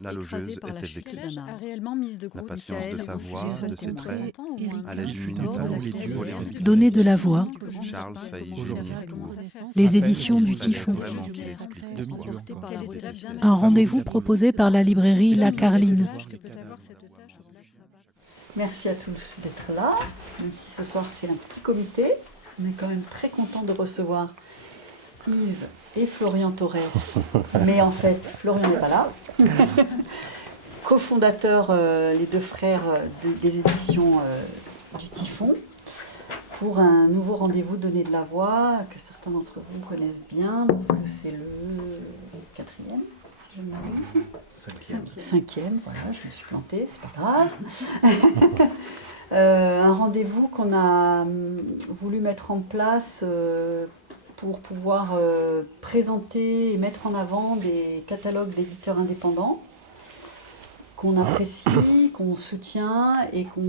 La logeuse était vexée. A réellement mise de La gros patience de sa voix, de ses traits, allait d'une minute à l'autre voler en bifurcation. Donner de la voix. Charles faillit gémir tout haut. Les éditions du Il fallait Typhon. vraiment qu'il explique pourquoi. Un rendez-vous proposé par la librairie La Carline. Merci à tous d'être là, même si ce soir c'est un petit comité. On est quand même très content de recevoir Yves et Florian Torres. Mais en fait, Florian n'est pas là. Cofondateurs, les deux frères des éditions du Typhon, pour un nouveau rendez-vous Donner de la voix, que certains d'entre vous connaissent bien, parce que c'est le 4e. Cinquième, voilà, je me suis plantée, c'est pas grave. Un rendez-vous qu'on a voulu mettre en place pour pouvoir présenter et mettre en avant des catalogues d'éditeurs indépendants qu'on apprécie, qu'on soutient et qu'on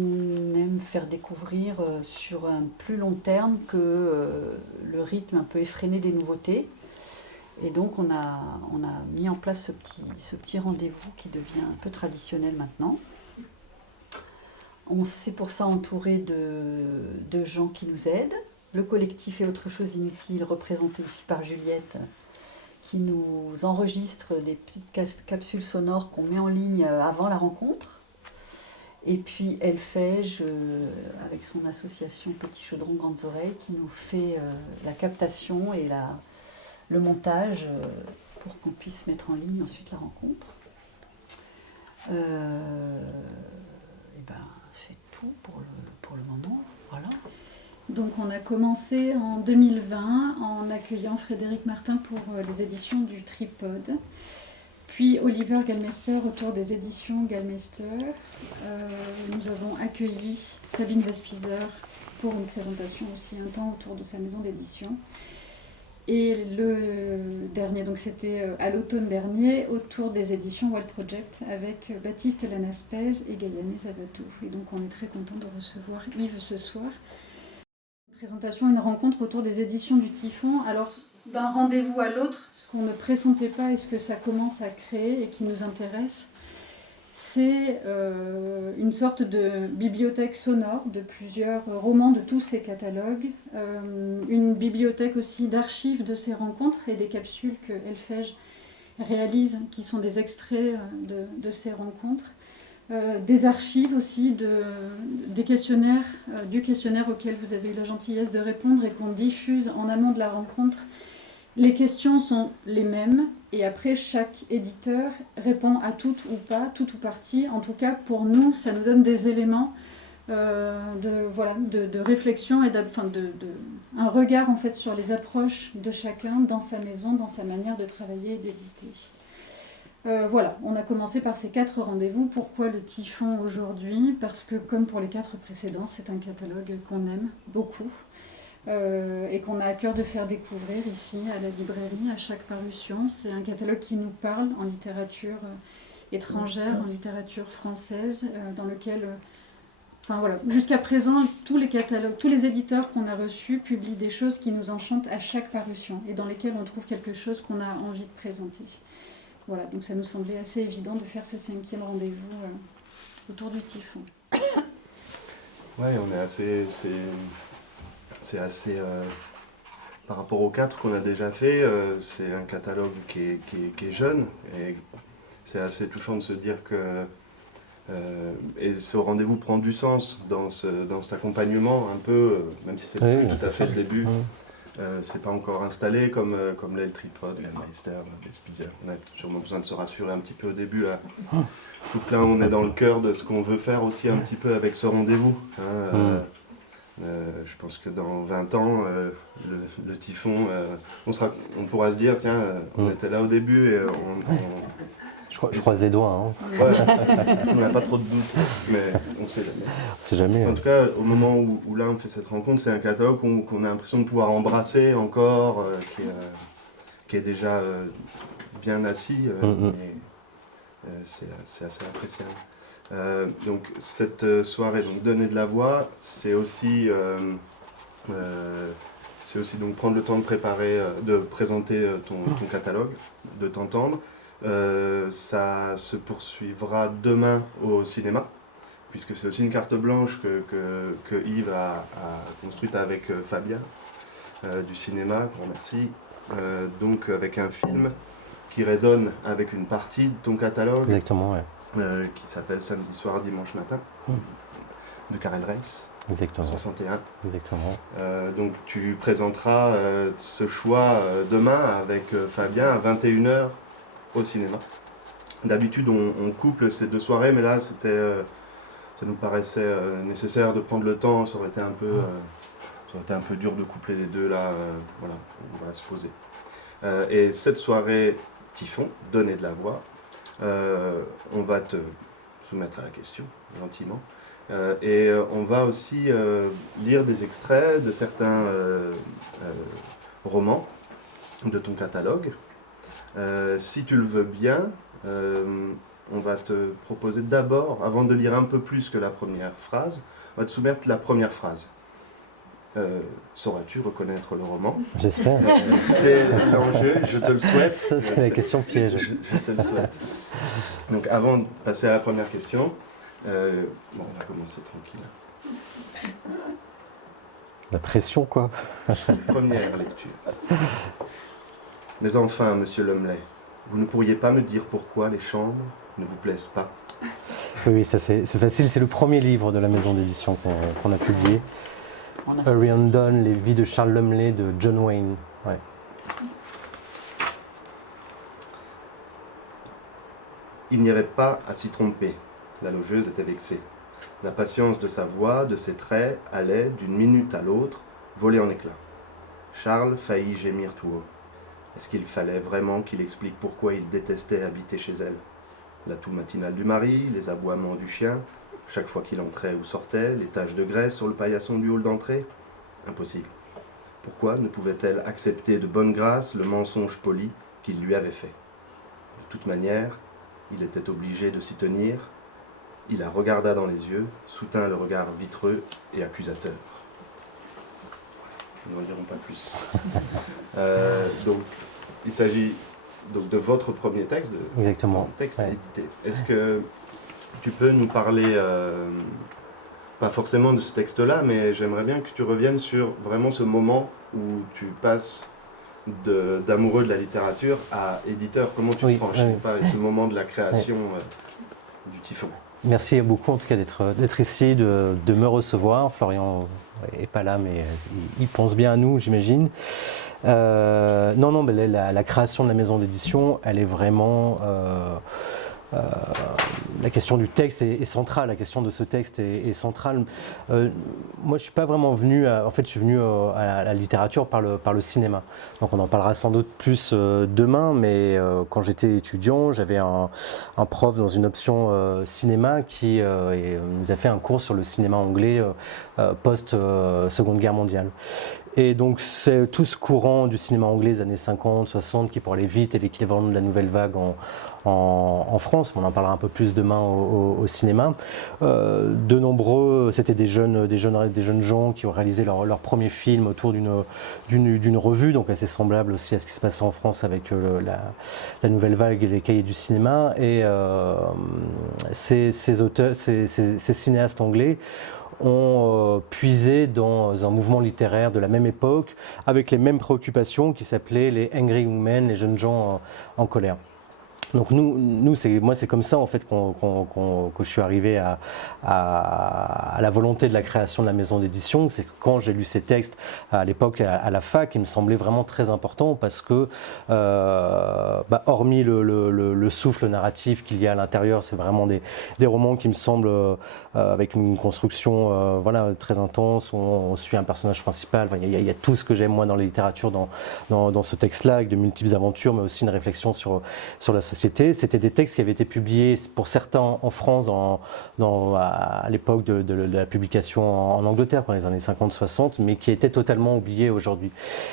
aime faire découvrir sur un plus long terme que le rythme un peu effréné des nouveautés. Et donc on a mis en place ce petit rendez-vous qui devient un peu traditionnel maintenant. On s'est pour ça entouré de gens qui nous aident. Le collectif Et autre chose inutile, représenté ici par Juliette, qui nous enregistre des petites capsules sonores qu'on met en ligne avant la rencontre. Et puis Elfège, avec son association Petit Chaudron Grandes Oreilles, qui nous fait la captation et le montage pour qu'on puisse mettre en ligne ensuite la rencontre. Et ben, c'est tout pour le moment. Voilà. Donc on a commencé en 2020 en accueillant Frédéric Martin pour les éditions du Tripode, puis Oliver Gallmeister autour des éditions Gallmeister. Nous avons accueilli Sabine Vespizer pour une présentation aussi un temps autour de sa maison d'édition. Et le dernier, donc c'était à l'automne dernier, autour des éditions Wild Project avec Baptiste Lanaspez et Gayane Zavatou. Et donc on est très content de recevoir Yves ce soir. Une présentation, une rencontre autour des éditions du Typhon. Alors d'un rendez-vous à l'autre, ce qu'on ne pressentait pas et ce que ça commence à créer et qui nous intéresse, c'est une sorte de bibliothèque sonore de plusieurs romans de tous ces catalogues, une bibliothèque aussi d'archives de ces rencontres et des capsules que Elfège réalise, qui sont des extraits de ces rencontres, des archives aussi des questionnaires, du questionnaire auquel vous avez eu la gentillesse de répondre et qu'on diffuse en amont de la rencontre. Les questions sont les mêmes et après chaque éditeur répond à toutes ou pas, tout ou partie. En tout cas pour nous ça nous donne des éléments de réflexion et un regard en fait sur les approches de chacun dans sa maison, dans sa manière de travailler et d'éditer. Voilà, on a commencé par ces 4 rendez-vous. Pourquoi le Typhon aujourd'hui? Parce que comme pour les 4 précédents, c'est un catalogue qu'on aime beaucoup. Et qu'on a à cœur de faire découvrir ici à la librairie à chaque parution. C'est un catalogue qui nous parle en littérature étrangère, en littérature française, dans lequel, jusqu'à présent, tous les catalogues, tous les éditeurs qu'on a reçus publient des choses qui nous enchantent à chaque parution et dans lesquelles on trouve quelque chose qu'on a envie de présenter. Voilà, donc ça nous semblait assez évident de faire ce 5e rendez-vous autour du Typhon. Ouais, on est assez... C'est assez, par rapport aux 4 qu'on a déjà fait, c'est un catalogue qui est jeune et c'est assez touchant de se dire que et ce rendez-vous prend du sens dans cet accompagnement un peu, même si c'est plus tout à fait le début. C'est pas encore installé comme l'est le Tripode, Gallmeister, Vespizer. On a sûrement besoin de se rassurer un petit peu au début. Donc là, on est dans le cœur de ce qu'on veut faire aussi un petit peu avec ce rendez-vous. Je pense que dans 20 ans, le Typhon, on pourra se dire, tiens, on était là au début et Je croise les doigts. Hein. Ouais, on n'a pas trop de doutes, mais on ne sait jamais. On sait jamais. En tout cas, au moment où là on fait cette rencontre, c'est un catalogue qu'on a l'impression de pouvoir embrasser encore, qui est déjà bien assis, mais c'est assez appréciable. Donc cette soirée, donc donner de la voix, c'est aussi donc prendre le temps de préparer, de présenter ton catalogue, de t'entendre. Ça se poursuivra demain au cinéma, puisque c'est aussi une carte blanche que Yves a construite avec Fabien du cinéma, grand merci. Donc avec un film qui résonne avec une partie de ton catalogue. Exactement, ouais. Qui s'appelle Samedi soir, dimanche matin, de Karel Reiss, Exactement. 61. Exactement. Donc tu présenteras ce choix demain avec Fabien à 21h au cinéma. D'habitude on couple ces deux soirées, mais là ça nous paraissait nécessaire de prendre le temps, ça aurait été un peu dur de coupler les deux là, voilà, on va se poser. Et cette soirée Typhon, donner de la voix, on va te soumettre à la question, gentiment. Et on va aussi lire des extraits de certains romans de ton catalogue. Si tu le veux bien, on va te proposer d'abord, avant de lire un peu plus que la première phrase, on va te soumettre la première phrase. Sauras-tu reconnaître le roman? J'espère. C'est l'enjeu, je te le souhaite. Ça, c'est la question piège. Je te le souhaite. Donc avant de passer à la première question, on va commencer tranquille. La pression, quoi. Première lecture. Mais enfin, monsieur Lumley, vous ne pourriez pas me dire pourquoi les chambres ne vous plaisent pas? Oui, ça c'est facile. C'est le premier livre de la maison d'édition qu'on a publié. Harry Undone, les vies de Charles Lumley de John Wayne. Ouais. Il n'y avait pas à s'y tromper. La logeuse était vexée. La patience de sa voix, de ses traits, allait, d'une minute à l'autre, voler en éclats. Charles faillit gémir tout haut. Est-ce qu'il fallait vraiment qu'il explique pourquoi il détestait habiter chez elle? La toux matinale du mari, les aboiements du chien, chaque fois qu'il entrait ou sortait, les taches de graisse sur le paillasson du hall d'entrée? Impossible. Pourquoi ne pouvait-elle accepter de bonne grâce le mensonge poli qu'il lui avait fait? De toute manière, il était obligé de s'y tenir. Il la regarda dans les yeux, soutint le regard vitreux et accusateur. Nous n'en dirons pas plus. Donc, il s'agit donc de votre premier texte, Exactement. Texte Ouais. édité. Est-ce que tu peux nous parler, pas forcément de ce texte-là, mais j'aimerais bien que tu reviennes sur vraiment ce moment où tu passes d'amoureux de la littérature à éditeur. Comment tu franchis ce moment de la création du Typhon? Merci beaucoup en tout cas d'être ici, de me recevoir. Florian n'est pas là, mais il pense bien à nous, j'imagine. Non, mais la création de la maison d'édition, elle est vraiment... la question du texte est centrale, la question de ce texte est centrale. Moi, je ne suis pas vraiment venu, en fait, je suis venu à la littérature par le cinéma. Donc, on en parlera sans doute plus demain, mais quand j'étais étudiant, j'avais un prof dans une option cinéma qui nous a fait un cours sur le cinéma anglais post-Seconde Guerre mondiale. Et donc, c'est tout ce courant du cinéma anglais des années 50, 60 qui, pour aller vite, est l'équivalent de la nouvelle vague en France. On en parlera un peu plus demain au cinéma. De nombreux, c'était des jeunes gens qui ont réalisé leur premier film autour d'une revue, donc assez semblable aussi à ce qui se passait en France avec la nouvelle vague et les cahiers du cinéma. Et ces auteurs, ces cinéastes anglais ont puisé dans un mouvement littéraire de la même époque, avec les mêmes préoccupations qui s'appelaient les Angry Young Men, les jeunes gens en colère. Donc moi c'est comme ça en fait que je suis arrivé à la volonté de la création de la maison d'édition. C'est que quand j'ai lu ces textes à l'époque à la fac, il me semblait vraiment très important parce que hormis le souffle narratif qu'il y a à l'intérieur, c'est vraiment des romans qui me semblent avec une construction très intense, où on suit un personnage principal. Il y a tout ce que j'aime moi dans la littérature dans ce texte-là, avec de multiples aventures, mais aussi une réflexion sur la société. C'était des textes qui avaient été publiés pour certains en France à l'époque de la publication en Angleterre, dans les années 50-60, mais qui étaient totalement oubliés aujourd'hui.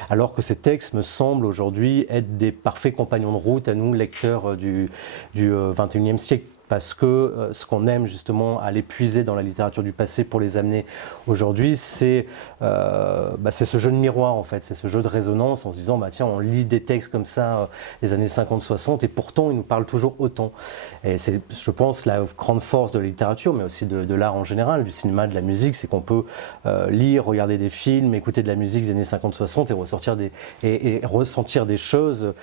Alors que ces textes me semblent aujourd'hui être des parfaits compagnons de route à nous, lecteurs du XXIe siècle. parce que ce qu'on aime justement à les puiser dans la littérature du passé pour les amener aujourd'hui, c'est ce jeu de miroir en fait, c'est ce jeu de résonance en se disant tiens, on lit des textes comme ça des années 50-60 et pourtant ils nous parlent toujours autant. Et c'est, je pense, la grande force de la littérature, mais aussi de l'art en général, du cinéma, de la musique, c'est qu'on peut lire, regarder des films, écouter de la musique des années 50-60 et ressentir des choses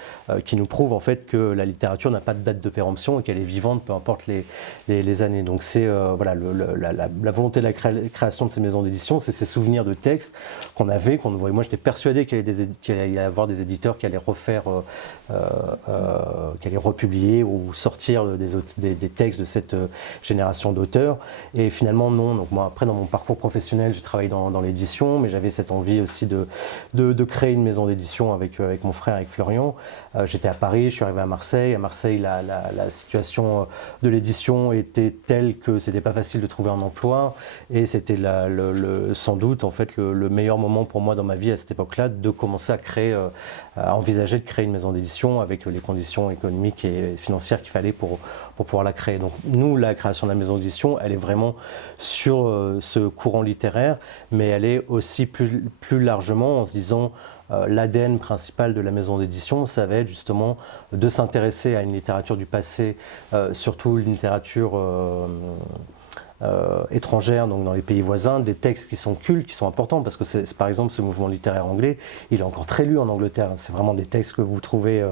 qui nous prouvent en fait que la littérature n'a pas de date de péremption et qu'elle est vivante, peu importe les années. Donc c'est la volonté de la création de ces maisons d'édition, c'est ces souvenirs de textes qu'on avait, qu'on voyait. Moi j'étais persuadé qu'il allait y avoir des éditeurs qui allaient refaire, qui allaient republier ou sortir des textes de cette génération d'auteurs. Et finalement non. Donc moi après dans mon parcours professionnel, j'ai travaillé dans l'édition, mais j'avais cette envie aussi de créer une maison d'édition avec mon frère, avec Florian. J'étais à Paris, je suis arrivé à Marseille. À Marseille, la situation de l'édition était telle que c'était pas facile de trouver un emploi et c'était sans doute en fait le meilleur moment pour moi dans ma vie à cette époque-là de commencer à envisager de créer une maison d'édition avec les conditions économiques et financières qu'il fallait pour pouvoir la créer. Donc nous, la création de la maison d'édition, elle est vraiment sur ce courant littéraire, mais elle est aussi plus largement en se disant l'ADN principal de la maison d'édition, ça va être justement de s'intéresser à une littérature du passé, surtout une littérature étrangère, donc dans les pays voisins, des textes qui sont cultes, qui sont importants, parce que c'est par exemple ce mouvement littéraire anglais, il est encore très lu en Angleterre. C'est vraiment des textes que vous trouvez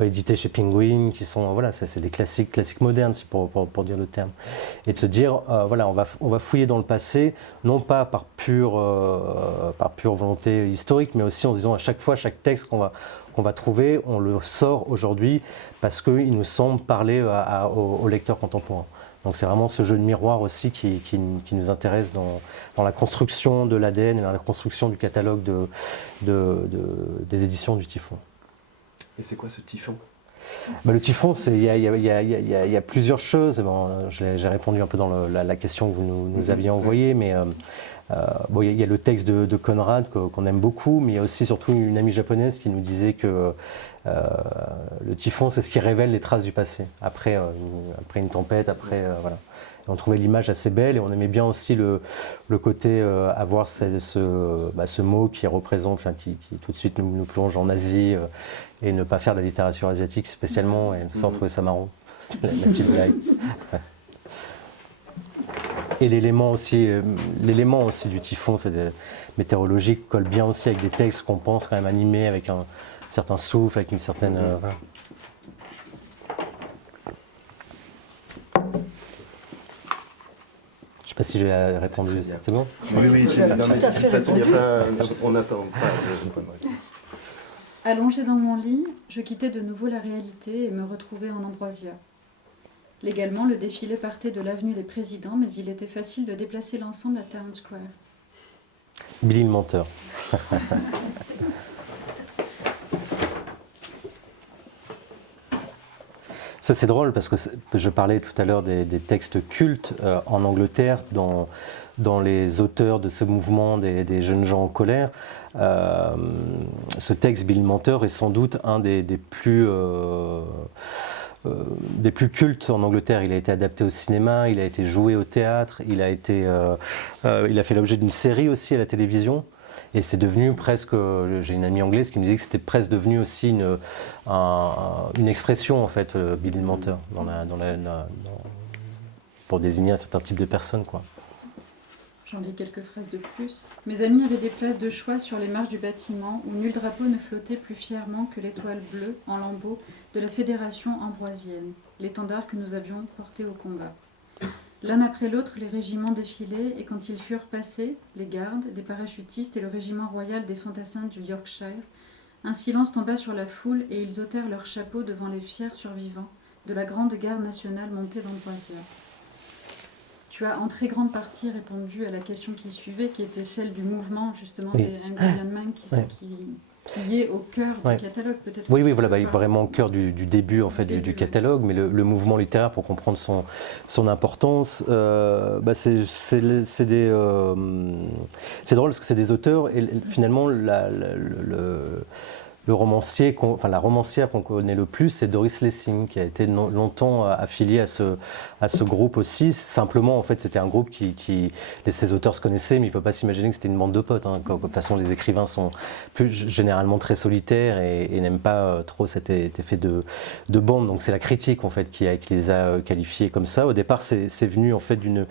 édités chez Penguin, qui sont, voilà, c'est des classiques modernes, pour dire le terme. Et de se dire, voilà, on va fouiller dans le passé, non pas par pure volonté historique, mais aussi en se disant à chaque fois, chaque texte qu'on va trouver, on le sort aujourd'hui parce qu'il nous semble parler au lecteur contemporain. Donc c'est vraiment ce jeu de miroir aussi qui nous intéresse dans la construction de l'ADN et dans la construction du catalogue des éditions du Typhon. Et c'est quoi ce Typhon ? Le Typhon, il y a plusieurs choses. Bon, j'ai répondu un peu dans la question que vous nous aviez envoyée, mais il y a le texte de Conrad qu'on aime beaucoup, mais il y a aussi surtout une amie japonaise qui nous disait que le typhon, c'est ce qui révèle les traces du passé, après une tempête, voilà. Et on trouvait l'image assez belle et on aimait bien aussi le côté avoir ce mot qui représente, qui tout de suite nous plonge en Asie et ne pas faire de la littérature asiatique spécialement, et sans trouver ça marrant. C'était la petite blague. Et l'élément aussi du typhon, c'est météorologique, colle bien aussi avec des textes qu'on pense quand même animés, avec un certain souffle, avec une certaine... Voilà. Je ne sais pas si j'ai répondu, c'est bon ? Oui, c'est bien. De toute façon, on n'attend pas une bonne réponse. Allongé dans mon lit, je quittais de nouveau la réalité et me retrouvais en Ambroisia. Légalement, le défilé partait de l'avenue des Présidents, mais il était facile de déplacer l'ensemble à Town Square. Billy le menteur. Ça c'est drôle parce que je parlais tout à l'heure des textes cultes en Angleterre, dans les auteurs de ce mouvement des jeunes gens en colère. Ce texte, Billy le menteur, est sans doute un des plus cultes en Angleterre. Il a été adapté au cinéma, il a été joué au théâtre, il a fait l'objet d'une série aussi à la télévision. Et c'est devenu presque, j'ai une amie anglaise qui me disait que c'était presque devenu aussi une expression en fait, Billy le menteur, pour désigner un certain type de personne, quoi. J'en lis quelques phrases de plus. Mes amis avaient des places de choix sur les marches du bâtiment où nul drapeau ne flottait plus fièrement que l'étoile bleue en lambeaux de la Fédération ambroisienne, l'étendard que nous avions porté au combat. L'un après l'autre, les régiments défilaient et quand ils furent passés, les gardes, les parachutistes et le régiment royal des fantassins du Yorkshire, un silence tomba sur la foule et ils ôtèrent leurs chapeaux devant les fiers survivants de la grande garde nationale montée d'Ambroisia. Tu as en très grande partie répondu à la question qui suivait, qui était celle du mouvement justement des Angry Young Men qui est au cœur du catalogue peut-être. Oui, voilà, vraiment au cœur du début en fait du catalogue, mais le mouvement littéraire pour comprendre son importance, c'est drôle parce que c'est des auteurs et finalement la romancière qu'on connaît le plus, c'est Doris Lessing, qui a été longtemps affiliée à ce groupe aussi. Simplement, en fait, c'était un groupe ces auteurs se connaissaient, mais il ne faut pas s'imaginer que c'était une bande de potes. Hein. De toute façon, les écrivains sont généralement très solitaires et n'aiment pas trop cet effet de bande. Donc c'est la critique, en fait, qui les a qualifiés comme ça. Au départ, c'est venu, en fait, d'une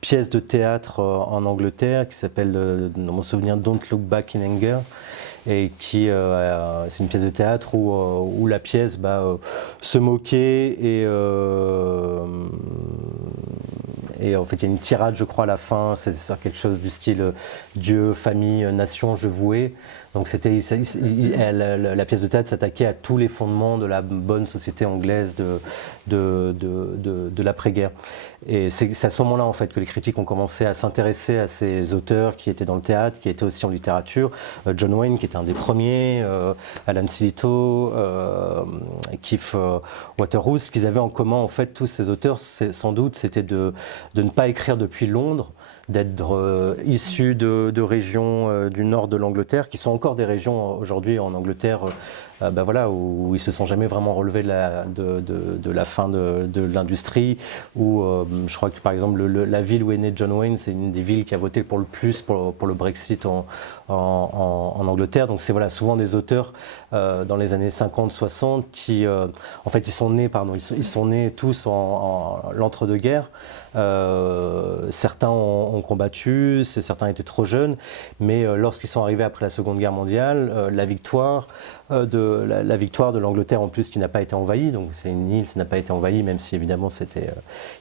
pièce de théâtre en Angleterre qui s'appelle, dans mon souvenir, Don't Look Back in Anger. Et c'est une pièce de théâtre où la pièce se moquait et en fait il y a une tirade, je crois, à la fin, c'est quelque chose du style Dieu, famille, nation, je vous hais. Donc la pièce de théâtre s'attaquait à tous les fondements de la bonne société anglaise de l'après-guerre. Et c'est à ce moment-là, en fait, que les critiques ont commencé à s'intéresser à ces auteurs qui étaient dans le théâtre, qui étaient aussi en littérature. John Wayne, qui était un des premiers, Alan Sillitoe, Keith Waterhouse. Ce qu'ils avaient en commun, en fait, tous ces auteurs, sans doute, c'était de ne pas écrire depuis Londres, d'être issus de régions du nord de l'Angleterre, qui sont encore des régions aujourd'hui en Angleterre où ils ne se sont jamais vraiment relevés de la fin de l'industrie, où je crois que par exemple la ville où est né John Wayne, c'est une des villes qui a voté pour le plus pour le Brexit en Angleterre. Donc c'est souvent des auteurs dans les années 50-60 qui en fait ils sont nés tous en l'entre-deux-guerres. Certains ont combattu, certains étaient trop jeunes, mais lorsqu'ils sont arrivés après la Seconde Guerre mondiale, la victoire de l'Angleterre, en plus, qui n'a pas été envahie, donc c'est une île, ça n'a pas été envahi, même si évidemment il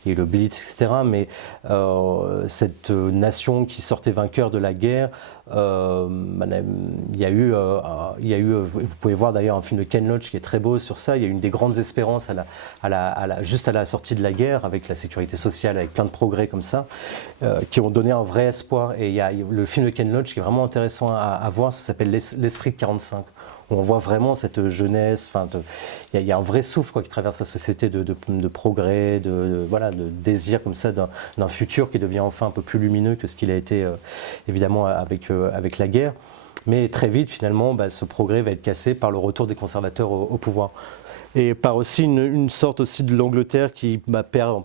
y a eu le Blitz, etc. Mais cette nation qui sortait vainqueur de la guerre, il y a eu, vous pouvez voir d'ailleurs un film de Ken Loach qui est très beau sur ça. Il y a eu une des grandes espérances juste à la sortie de la guerre, avec la sécurité sociale, avec plein de progrès comme ça, qui ont donné un vrai espoir. Et il y a le film de Ken Loach qui est vraiment intéressant à voir, ça s'appelle L'Esprit de 45. Où on voit vraiment cette jeunesse, il y a un vrai souffle qui traverse la société de progrès, de désir comme ça d'un futur qui devient enfin un peu plus lumineux que ce qu'il a été évidemment avec la guerre. Mais très vite, finalement, ce progrès va être cassé par le retour des conservateurs au pouvoir. Et par aussi une sorte aussi de l'Angleterre qui perd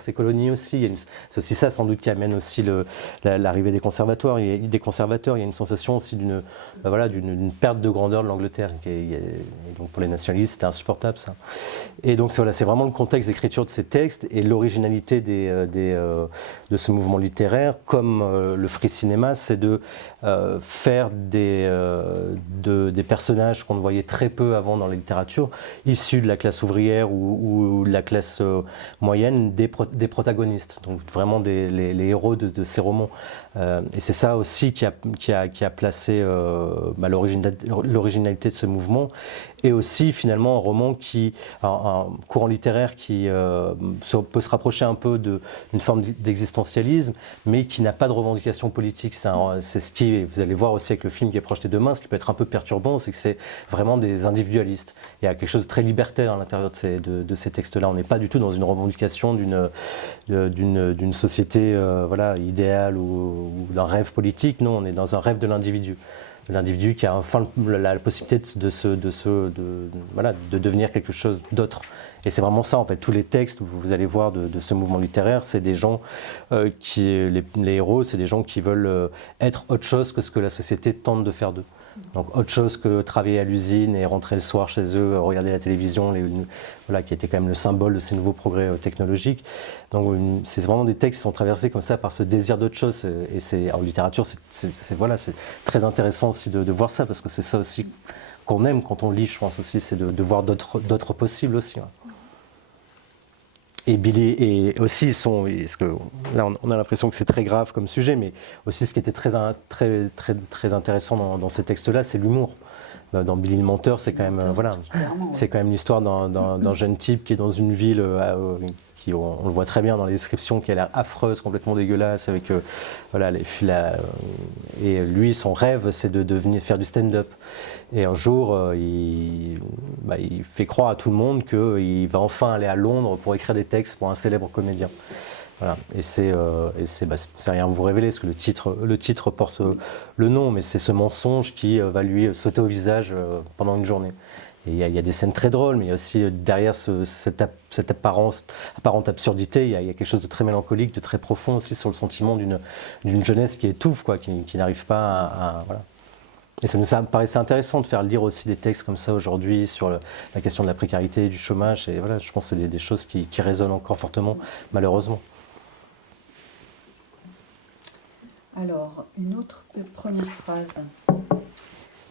ses colonies aussi. C'est aussi ça sans doute qui amène aussi l'arrivée des conservateurs. Il y a une sensation aussi d'une perte de grandeur de l'Angleterre. Donc pour les nationalistes, c'était insupportable ça. Et donc c'est vraiment le contexte d'écriture de ces textes et l'originalité de ce mouvement littéraire, comme le free cinéma, c'est de faire des personnages qu'on ne voyait très peu avant dans la littérature, issus de la classe ouvrière ou de la classe moyenne, des protagonistes, donc vraiment les héros de ces romans. Et c'est ça aussi qui a placé l'originalité de ce mouvement, et aussi finalement un courant littéraire qui peut se rapprocher un peu d'une forme d'existentialisme, mais qui n'a pas de revendication politique. C'est ce qui, vous allez voir aussi avec le film qui est projeté demain, ce qui peut être un peu perturbant, c'est que c'est vraiment des individualistes. Il y a quelque chose de très libertaire à l'intérieur de ces textes-là. On n'est pas du tout dans une revendication d'une société idéale ou d'un rêve politique. Non, on est dans un rêve de l'individu. L'individu qui a enfin la possibilité de devenir quelque chose d'autre. Et c'est vraiment ça, en fait. Tous les textes, vous allez voir, de ce mouvement littéraire, c'est des gens les héros, c'est des gens qui veulent être autre chose que ce que la société tente de faire d'eux. Donc autre chose que travailler à l'usine et rentrer le soir chez eux, regarder la télévision, qui était quand même le symbole de ces nouveaux progrès technologiques. Donc c'est vraiment des textes qui sont traversés comme ça par ce désir d'autre chose. Et en littérature, c'est très intéressant aussi de voir ça, parce que c'est ça aussi qu'on aime quand on lit, je pense aussi, c'est de voir d'autres possibles aussi. Ouais. Et Billy, et aussi, parce que là on a l'impression que c'est très grave comme sujet, mais aussi ce qui était très intéressant dans ces textes-là, c'est l'humour. Dans Billy le menteur, c'est quand même c'est quand même l'histoire d'un jeune type qui est dans une ville qui, on le voit très bien dans les descriptions, qui a l'air affreuse, complètement dégueulasse, avec et lui, son rêve, c'est de devenir faire du stand-up. Et un jour, il fait croire à tout le monde qu'il va enfin aller à Londres pour écrire des textes pour un célèbre comédien. Voilà. Et c'est rien vous révéler, parce que le titre porte le nom, mais c'est ce mensonge qui va lui sauter au visage pendant une journée. Et il y a des scènes très drôles, mais il y a aussi derrière cette apparente absurdité, il y a quelque chose de très mélancolique, de très profond aussi sur le sentiment d'une jeunesse qui étouffe, quoi, qui n'arrive pas à voilà. Et ça nous paraissait intéressant de faire lire aussi des textes comme ça aujourd'hui sur la question de la précarité, du chômage. Et voilà, je pense que c'est des choses qui résonnent encore fortement, malheureusement. Alors, une autre première phrase.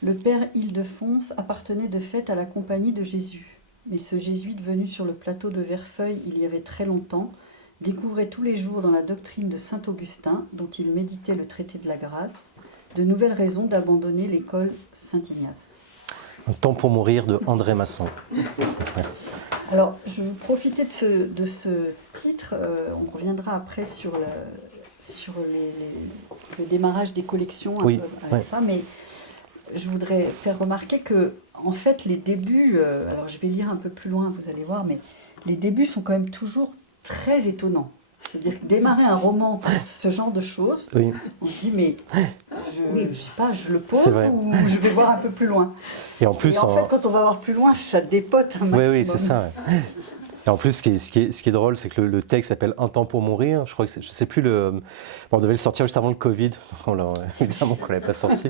Le père Ildefonse appartenait de fait à la compagnie de Jésus. Mais ce jésuite venu sur le plateau de Verfeuille il y avait très longtemps découvrait tous les jours dans la doctrine de saint Augustin, dont il méditait le traité de la grâce, de nouvelles raisons d'abandonner l'école Saint-Ignace. Un temps pour mourir de André Masson. Alors, je vais profiter de ce titre. On reviendra après sur le démarrage des collections oui, avec ça, mais je voudrais faire remarquer que, en fait, les débuts, alors je vais lire un peu plus loin, vous allez voir, mais les débuts sont quand même toujours très étonnants. C'est-à-dire que démarrer un roman par ce genre de choses, oui. On se dit, mais je sais pas, je le pose ou je vais voir un peu plus loin. Et en plus, en fait, quand on va voir plus loin, ça dépote un maximum. Oui, c'est ça. Ouais. Et en plus, ce qui est drôle, c'est que le texte s'appelle Un temps pour mourir. Je crois que je sais plus on devait le sortir juste avant le Covid. Évidemment qu'on l'avait pas sorti.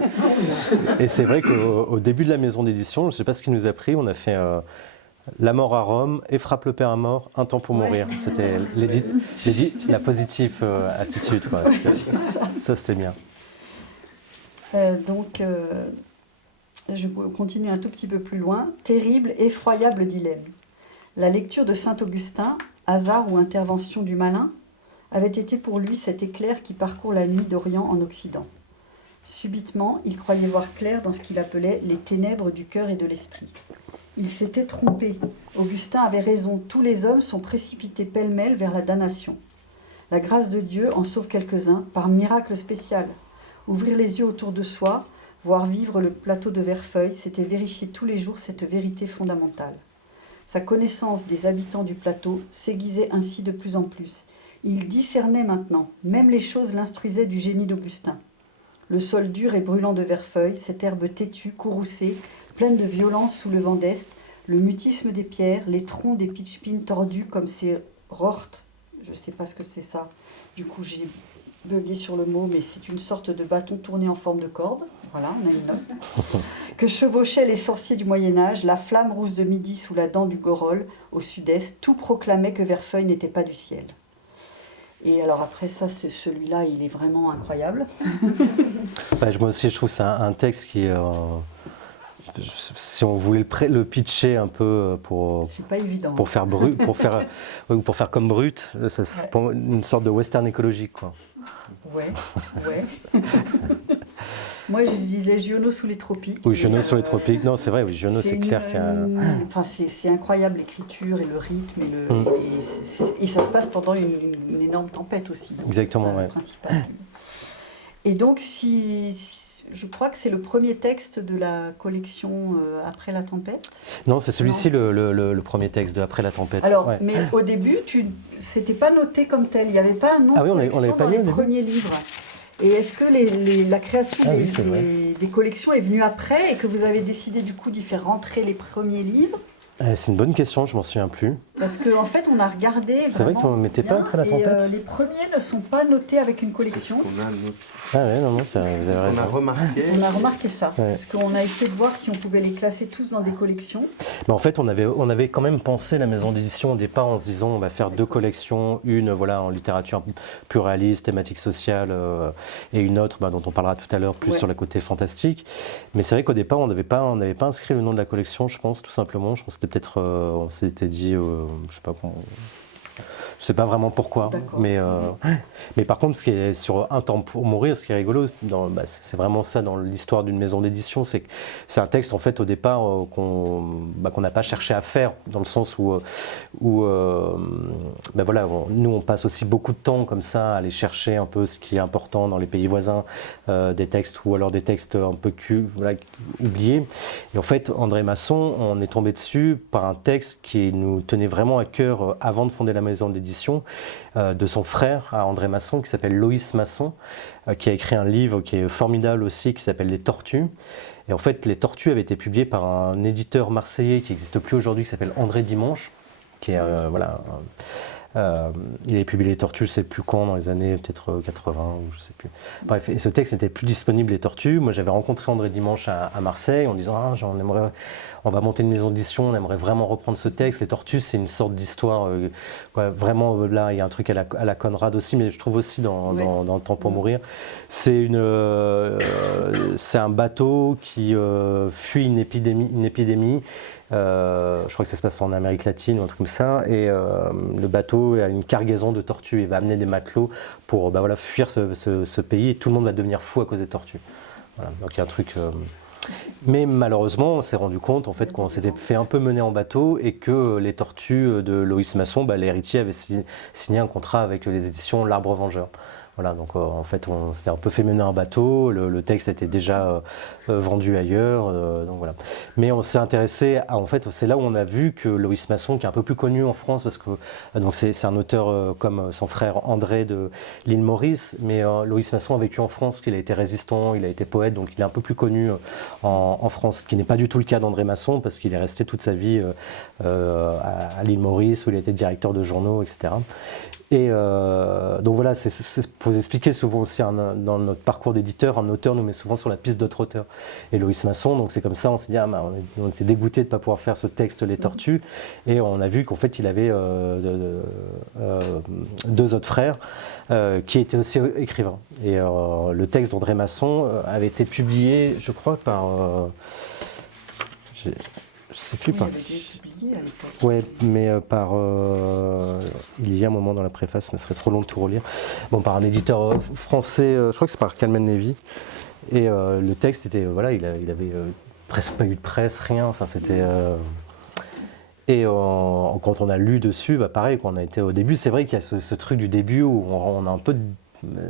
Et c'est vrai qu'au début de la maison d'édition, je ne sais pas ce qui nous a pris, on a fait La mort à Rome et Frappe le père à mort, Un temps pour mourir. C'était la positive attitude, quoi. Ça, c'était bien. Donc, je continue un tout petit peu plus loin. Terrible, effroyable dilemme. La lecture de saint Augustin, hasard ou intervention du malin, avait été pour lui cet éclair qui parcourt la nuit d'Orient en Occident. Subitement, il croyait voir clair dans ce qu'il appelait les ténèbres du cœur et de l'esprit. Il s'était trompé. Augustin avait raison. Tous les hommes sont précipités pêle-mêle vers la damnation. La grâce de Dieu en sauve quelques-uns par miracle spécial. Ouvrir les yeux autour de soi, voir vivre le plateau de Verfeuille, c'était vérifier tous les jours cette vérité fondamentale. Sa connaissance des habitants du plateau s'aiguisait ainsi de plus en plus. Il discernait maintenant, même les choses l'instruisaient du génie d'Augustin. Le sol dur et brûlant de Verfeuille, cette herbe têtue, courroucée, pleine de violence sous le vent d'Est, le mutisme des pierres, les troncs des pitchpines tordus comme ces rortes, je ne sais pas ce que c'est ça, du coup j'ai bugué sur le mot, mais c'est une sorte de bâton tourné en forme de corde, voilà, on a une note, que chevauchaient les sorciers du Moyen-Âge, la flamme rousse de midi sous la dent du Gorol, au sud-est, tout proclamait que Verfeuille n'était pas du ciel. Et alors après ça, celui-là, il est vraiment incroyable. Moi aussi, je trouve que c'est un texte qui si on voulait le pitcher un peu c'est pas évident. pour faire comme Brut, ça serait une sorte de western écologique, quoi. Ouais. Moi, je disais Giono sous les tropiques. Oui, Giono sous les tropiques. Non, c'est vrai, oui, Giono, c'est clair qu'il y a... Enfin, c'est incroyable l'écriture et le rythme et ça se passe pendant une énorme tempête aussi. Donc, exactement, ouais. Principal. Et donc, je crois que c'est le premier texte de la collection Après la tempête. Non, c'est celui-ci le premier texte de Après la tempête. Alors, ouais. Mais au début, c'était pas noté comme tel. Il n'y avait pas un nom de collection dans les premiers livres. Et est-ce que la création des collections est venue après et que vous avez décidé du coup d'y faire rentrer les premiers livres ? C'est une bonne question, je m'en souviens plus. Parce qu'en fait, on a regardé vraiment. C'est vrai qu'on ne mettait pas Après la tempête. Les premiers ne sont pas notés avec une collection. C'est ce qu'on a noté. Ah ouais, non, vous avez raison. On a remarqué. On a remarqué ça, parce qu'on a essayé de voir si on pouvait les classer tous dans des collections. Mais en fait, on avait quand même pensé la maison d'édition au départ en se disant on va faire deux collections, une en littérature plus réaliste, thématique sociale, et une autre dont on parlera tout à l'heure plus sur le côté fantastique. Mais c'est vrai qu'au départ, on n'avait pas inscrit le nom de la collection, je pense, tout simplement. Je pense que c'était peut-être, on s'était dit, je sais pas vraiment pourquoi, mais par contre, ce qui est sur Un temps pour mourir, ce qui est rigolo, c'est vraiment ça dans l'histoire d'une maison d'édition, c'est que c'est un texte en fait au départ qu'on n'a pas cherché à faire, dans le sens où nous on passe aussi beaucoup de temps comme ça à aller chercher un peu ce qui est important dans les pays voisins, des textes ou alors des textes un peu oubliés. Et en fait, André Masson, on est tombé dessus par un texte qui nous tenait vraiment à cœur avant de fonder la maison d'édition. d'édition de son frère à André Masson, qui s'appelle Loïs Masson, qui a écrit un livre qui est formidable aussi, qui s'appelle Les Tortues. Et en fait, Les Tortues avaient été publiées par un éditeur marseillais qui n'existe plus aujourd'hui, qui s'appelle André Dimanche, qui est, il avait publié Les Tortues, je ne sais plus quand, dans les années peut-être 80, ou je ne sais plus. Bref, et ce texte n'était plus disponible, Les Tortues. Moi, j'avais rencontré André Dimanche à Marseille en disant « on va monter une maison d'édition, on aimerait vraiment reprendre ce texte. Les Tortues, c'est une sorte d'histoire, vraiment, là, il y a un truc à la Conrad aussi, mais je trouve aussi dans Le Temps pour mourir. C'est un bateau qui fuit une épidémie. Je crois que ça se passe en Amérique latine ou un truc comme ça, et le bateau a une cargaison de tortues et va amener des matelots pour fuir ce pays, et tout le monde va devenir fou à cause des tortues. Voilà, donc il y a un truc... Mais malheureusement, on s'est rendu compte en fait, qu'on s'était fait un peu mener en bateau et que Les Tortues de Loïs Masson, l'héritier avait signé un contrat avec les éditions L'Arbre Vengeur. Voilà, donc en fait, on s'était un peu fait mener un bateau, le texte était déjà vendu ailleurs, donc voilà. Mais on s'est intéressé en fait, c'est là où on a vu que Loïs Masson, qui est un peu plus connu en France, parce que donc c'est un auteur comme son frère André de l'île Maurice, mais Loïs Masson a vécu en France, parce qu'il a été résistant, il a été poète, donc il est un peu plus connu en France, ce qui n'est pas du tout le cas d'André Masson, parce qu'il est resté toute sa vie à l'île Maurice, où il a été directeur de journaux, etc. Et donc voilà, c'est pour vous expliquer souvent aussi dans notre parcours d'éditeur, un auteur nous met souvent sur la piste d'autres auteurs. Et Loïs Masson, donc c'est comme ça, on s'est dit, on était dégoûtés de ne pas pouvoir faire ce texte Les Tortues, et on a vu qu'en fait il avait deux autres frères qui étaient aussi écrivains. Et le texte d'André Masson avait été publié, je crois, par... je ne sais plus par... Ouais, mais il y a un moment dans la préface, mais ce serait trop long de tout relire. Bon, par un éditeur français, je crois que c'est par Calmen Lévy. Et le texte était, il avait presque pas eu de presse, rien. Enfin, c'était. Et quand on a lu dessus, pareil, quand on a été au début, c'est vrai qu'il y a ce truc du début où on a un peu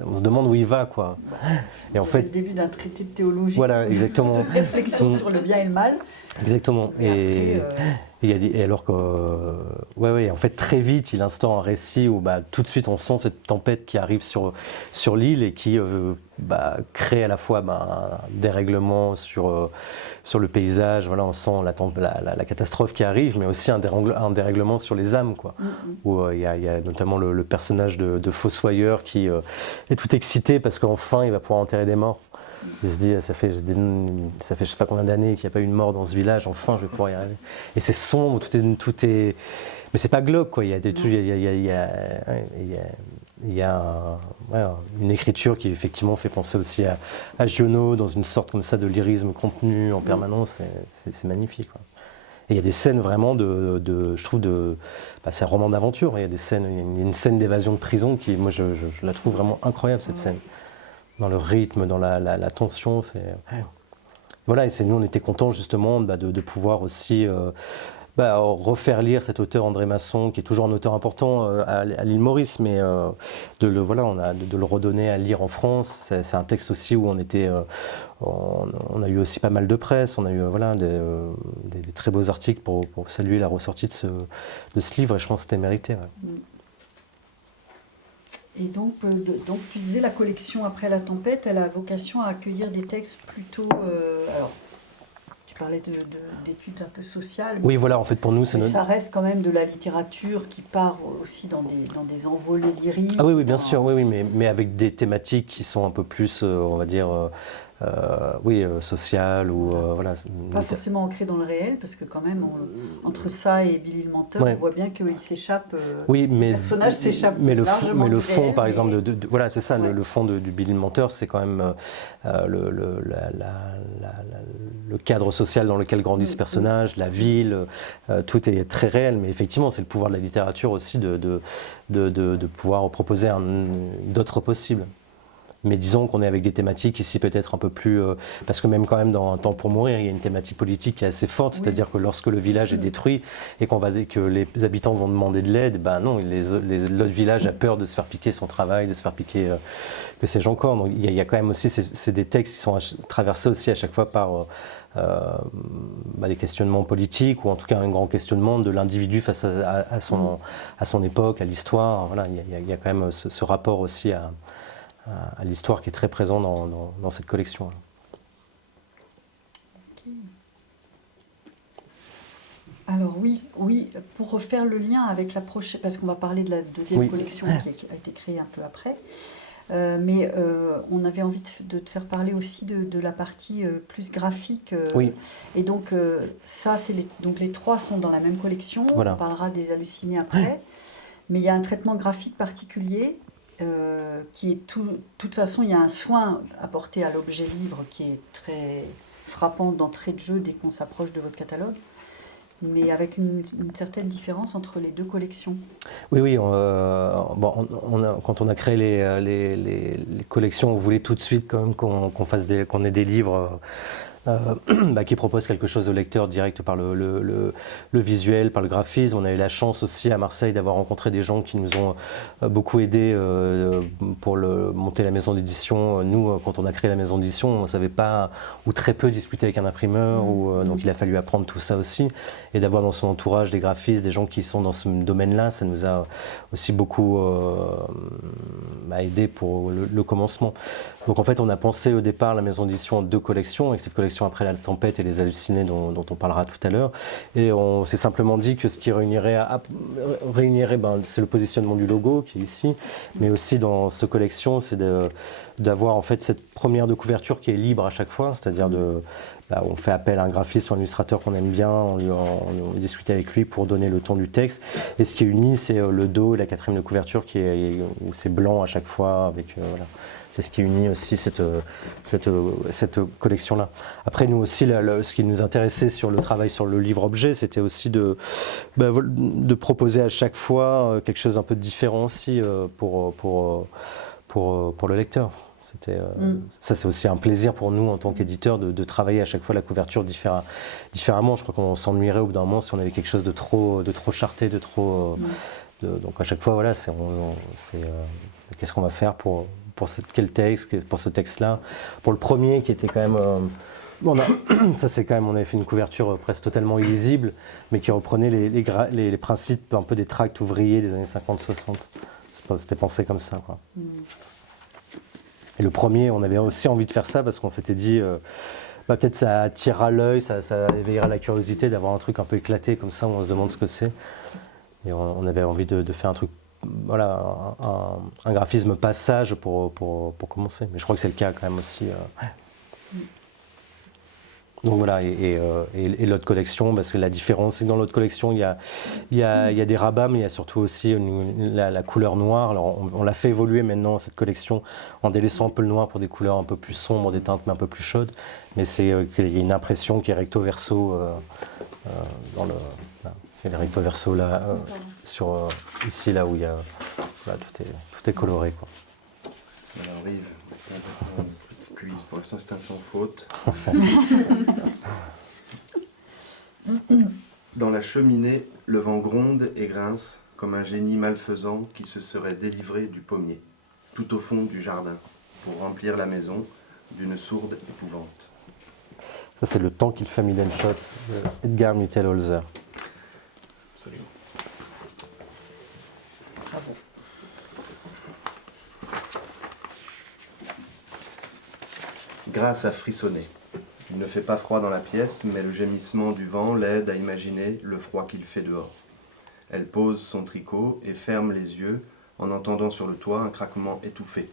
on se demande où il va, quoi. Et en fait, le début d'un traité de théologie. Voilà, exactement. De réflexion sur le bien et le mal. Exactement. Et alors que, en fait, très vite, il instaure un récit où tout de suite on sent cette tempête qui arrive sur l'île et qui crée à la fois un dérèglement sur le paysage. Voilà, on sent la catastrophe qui arrive, mais aussi un dérèglement sur les âmes, quoi. Où il y a notamment le personnage de Fossoyeur qui est tout excité parce qu'enfin il va pouvoir enterrer des morts. Il se dit, ça fait je sais pas combien d'années qu'il n'y a pas eu de mort dans ce village, enfin je vais pouvoir y arriver. Et c'est sombre, tout est... Mais c'est pas glauque, quoi. Il y a des trucs, il y a une écriture qui effectivement fait penser aussi à Giono, dans une sorte comme ça de lyrisme contenu en permanence, c'est magnifique, quoi. Et il y a des scènes vraiment je trouve c'est un roman d'aventure. Il y a des scènes, il y a une scène d'évasion de prison qui, moi je la trouve vraiment incroyable, cette scène. Dans le rythme, dans la tension, voilà, et nous on était contents justement de pouvoir aussi refaire lire cet auteur André Masson, qui est toujours un auteur important à l'île Maurice, mais de le redonner à lire en France. C'est un texte aussi où on a eu aussi pas mal de presse, on a eu des très beaux articles pour saluer la ressortie de ce livre, et je pense que c'était mérité. Ouais. Et donc, tu disais, la collection Après la tempête, elle a vocation à accueillir des textes plutôt... alors, tu parlais d'études un peu sociales. Oui, voilà, en fait, pour nous, c'est... Ça reste quand même de la littérature qui part aussi dans des envolées lyriques. Ah oui, bien sûr, oui, mais avec des thématiques qui sont un peu plus, on va dire... sociale ou voilà. Pas forcément ancré dans le réel, parce que quand même, entre ça et Billy le menteur, on voit bien qu'il s'échappe. Oui, mais le personnage s'échappe. Mais le fond, réel, par exemple, voilà, c'est ça. Le fond du Billy le menteur, c'est quand même le cadre social dans lequel grandit ce personnage, la ville, tout est très réel. Mais effectivement, c'est le pouvoir de la littérature aussi de pouvoir proposer d'autres possibles. Mais disons qu'on est avec des thématiques ici peut-être un peu plus... parce que même quand même dans Un temps pour mourir, il y a une thématique politique qui est assez forte, c'est-à-dire que lorsque le village est détruit et que les habitants vont demander de l'aide, ben non, l'autre village a peur de se faire piquer son travail, de se faire piquer que sais-je encore. Donc il y a quand même aussi, c'est des textes qui sont traversés aussi à chaque fois par des questionnements politiques, ou en tout cas un grand questionnement de l'individu face à son époque, à l'histoire. Voilà, il y a quand même ce rapport aussi à l'histoire qui est très présent dans cette collection. Okay. Alors oui, pour refaire le lien avec la prochaine, parce qu'on va parler de la deuxième collection qui a été créée un peu après, mais on avait envie de te faire parler aussi de la partie plus graphique. Et donc ça, donc les trois sont dans la même collection, on parlera des hallucinés après, mais il y a un traitement graphique particulier. Qui est de toute façon, il y a un soin apporté à l'objet livre qui est très frappant d'entrée de jeu dès qu'on s'approche de votre catalogue, mais avec une certaine différence entre les deux collections. Oui, quand on a créé les collections, on voulait tout de suite quand même qu'on ait des livres qui proposent quelque chose au lecteur direct par le visuel, par le graphisme. On a eu la chance aussi à Marseille d'avoir rencontré des gens qui nous ont beaucoup aidés pour monter la maison d'édition. Nous, quand on a créé la maison d'édition, on ne savait pas ou très peu discuter avec un imprimeur, donc il a fallu apprendre tout ça aussi. Et d'avoir dans son entourage des graphistes, des gens qui sont dans ce domaine-là, ça nous a aussi beaucoup aidé pour le commencement. Donc en fait, on a pensé au départ la maison d'édition en deux collections, avec cette collection après La Tempête et Les Hallucinés dont on parlera tout à l'heure. Et on s'est simplement dit que ce qui réunirait c'est le positionnement du logo qui est ici, mais aussi dans cette collection, c'est d'avoir en fait cette première de couverture qui est libre à chaque fois, c'est-à-dire on fait appel à un graphiste ou un illustrateur qu'on aime bien, on discute avec lui pour donner le ton du texte. Et ce qui est uni, c'est le dos et la quatrième de couverture où c'est blanc à chaque fois. Voilà. C'est ce qui unit aussi cette collection-là. Après, nous aussi, ce qui nous intéressait sur le travail sur le livre-objet, c'était aussi de proposer à chaque fois quelque chose un peu différent aussi pour le lecteur. Ça, c'est aussi un plaisir pour nous en tant qu'éditeur de travailler à chaque fois la couverture différemment. Je crois qu'on s'ennuierait au bout d'un moment si on avait quelque chose de trop charté, donc à chaque fois, voilà, qu'est-ce qu'on va faire pour quel texte, pour ce texte-là. Pour le premier qui était quand même... on avait fait une couverture presque totalement illisible, mais qui reprenait les principes un peu des tracts ouvriers des années 50-60. C'était pensé comme ça, quoi. Et le premier, on avait aussi envie de faire ça parce qu'on s'était dit, peut-être ça attirera l'œil, ça éveillera la curiosité d'avoir un truc un peu éclaté comme ça où on se demande ce que c'est. Et on avait envie de faire un truc, voilà, un graphisme pas sage pour commencer. Mais je crois que c'est le cas quand même aussi. Donc voilà, et l'autre collection, parce que la différence, c'est que dans l'autre collection, il y a des rabats, mais il y a surtout aussi la couleur noire. Alors on l'a fait évoluer maintenant, cette collection, en délaissant un peu le noir pour des couleurs un peu plus sombres, des teintes un peu plus chaudes. Mais c'est qu'il y a une impression qui est recto-verso c'est le recto-verso là, ici, là où il y a... Voilà, tout est coloré, quoi. Alors Yves, quiz. Pour l'instant, c'est un sans faute. Dans la cheminée, le vent gronde et grince comme un génie malfaisant qui se serait délivré du pommier, tout au fond du jardin, pour remplir la maison d'une sourde épouvante. Ça, c'est Le temps qu'il fait Mylène Schott, Edgar Mittelholzer. Absolument. Bravo. Grâce a frissonné. Il ne fait pas froid dans la pièce, mais le gémissement du vent l'aide à imaginer le froid qu'il fait dehors. Elle pose son tricot et ferme les yeux en entendant sur le toit un craquement étouffé,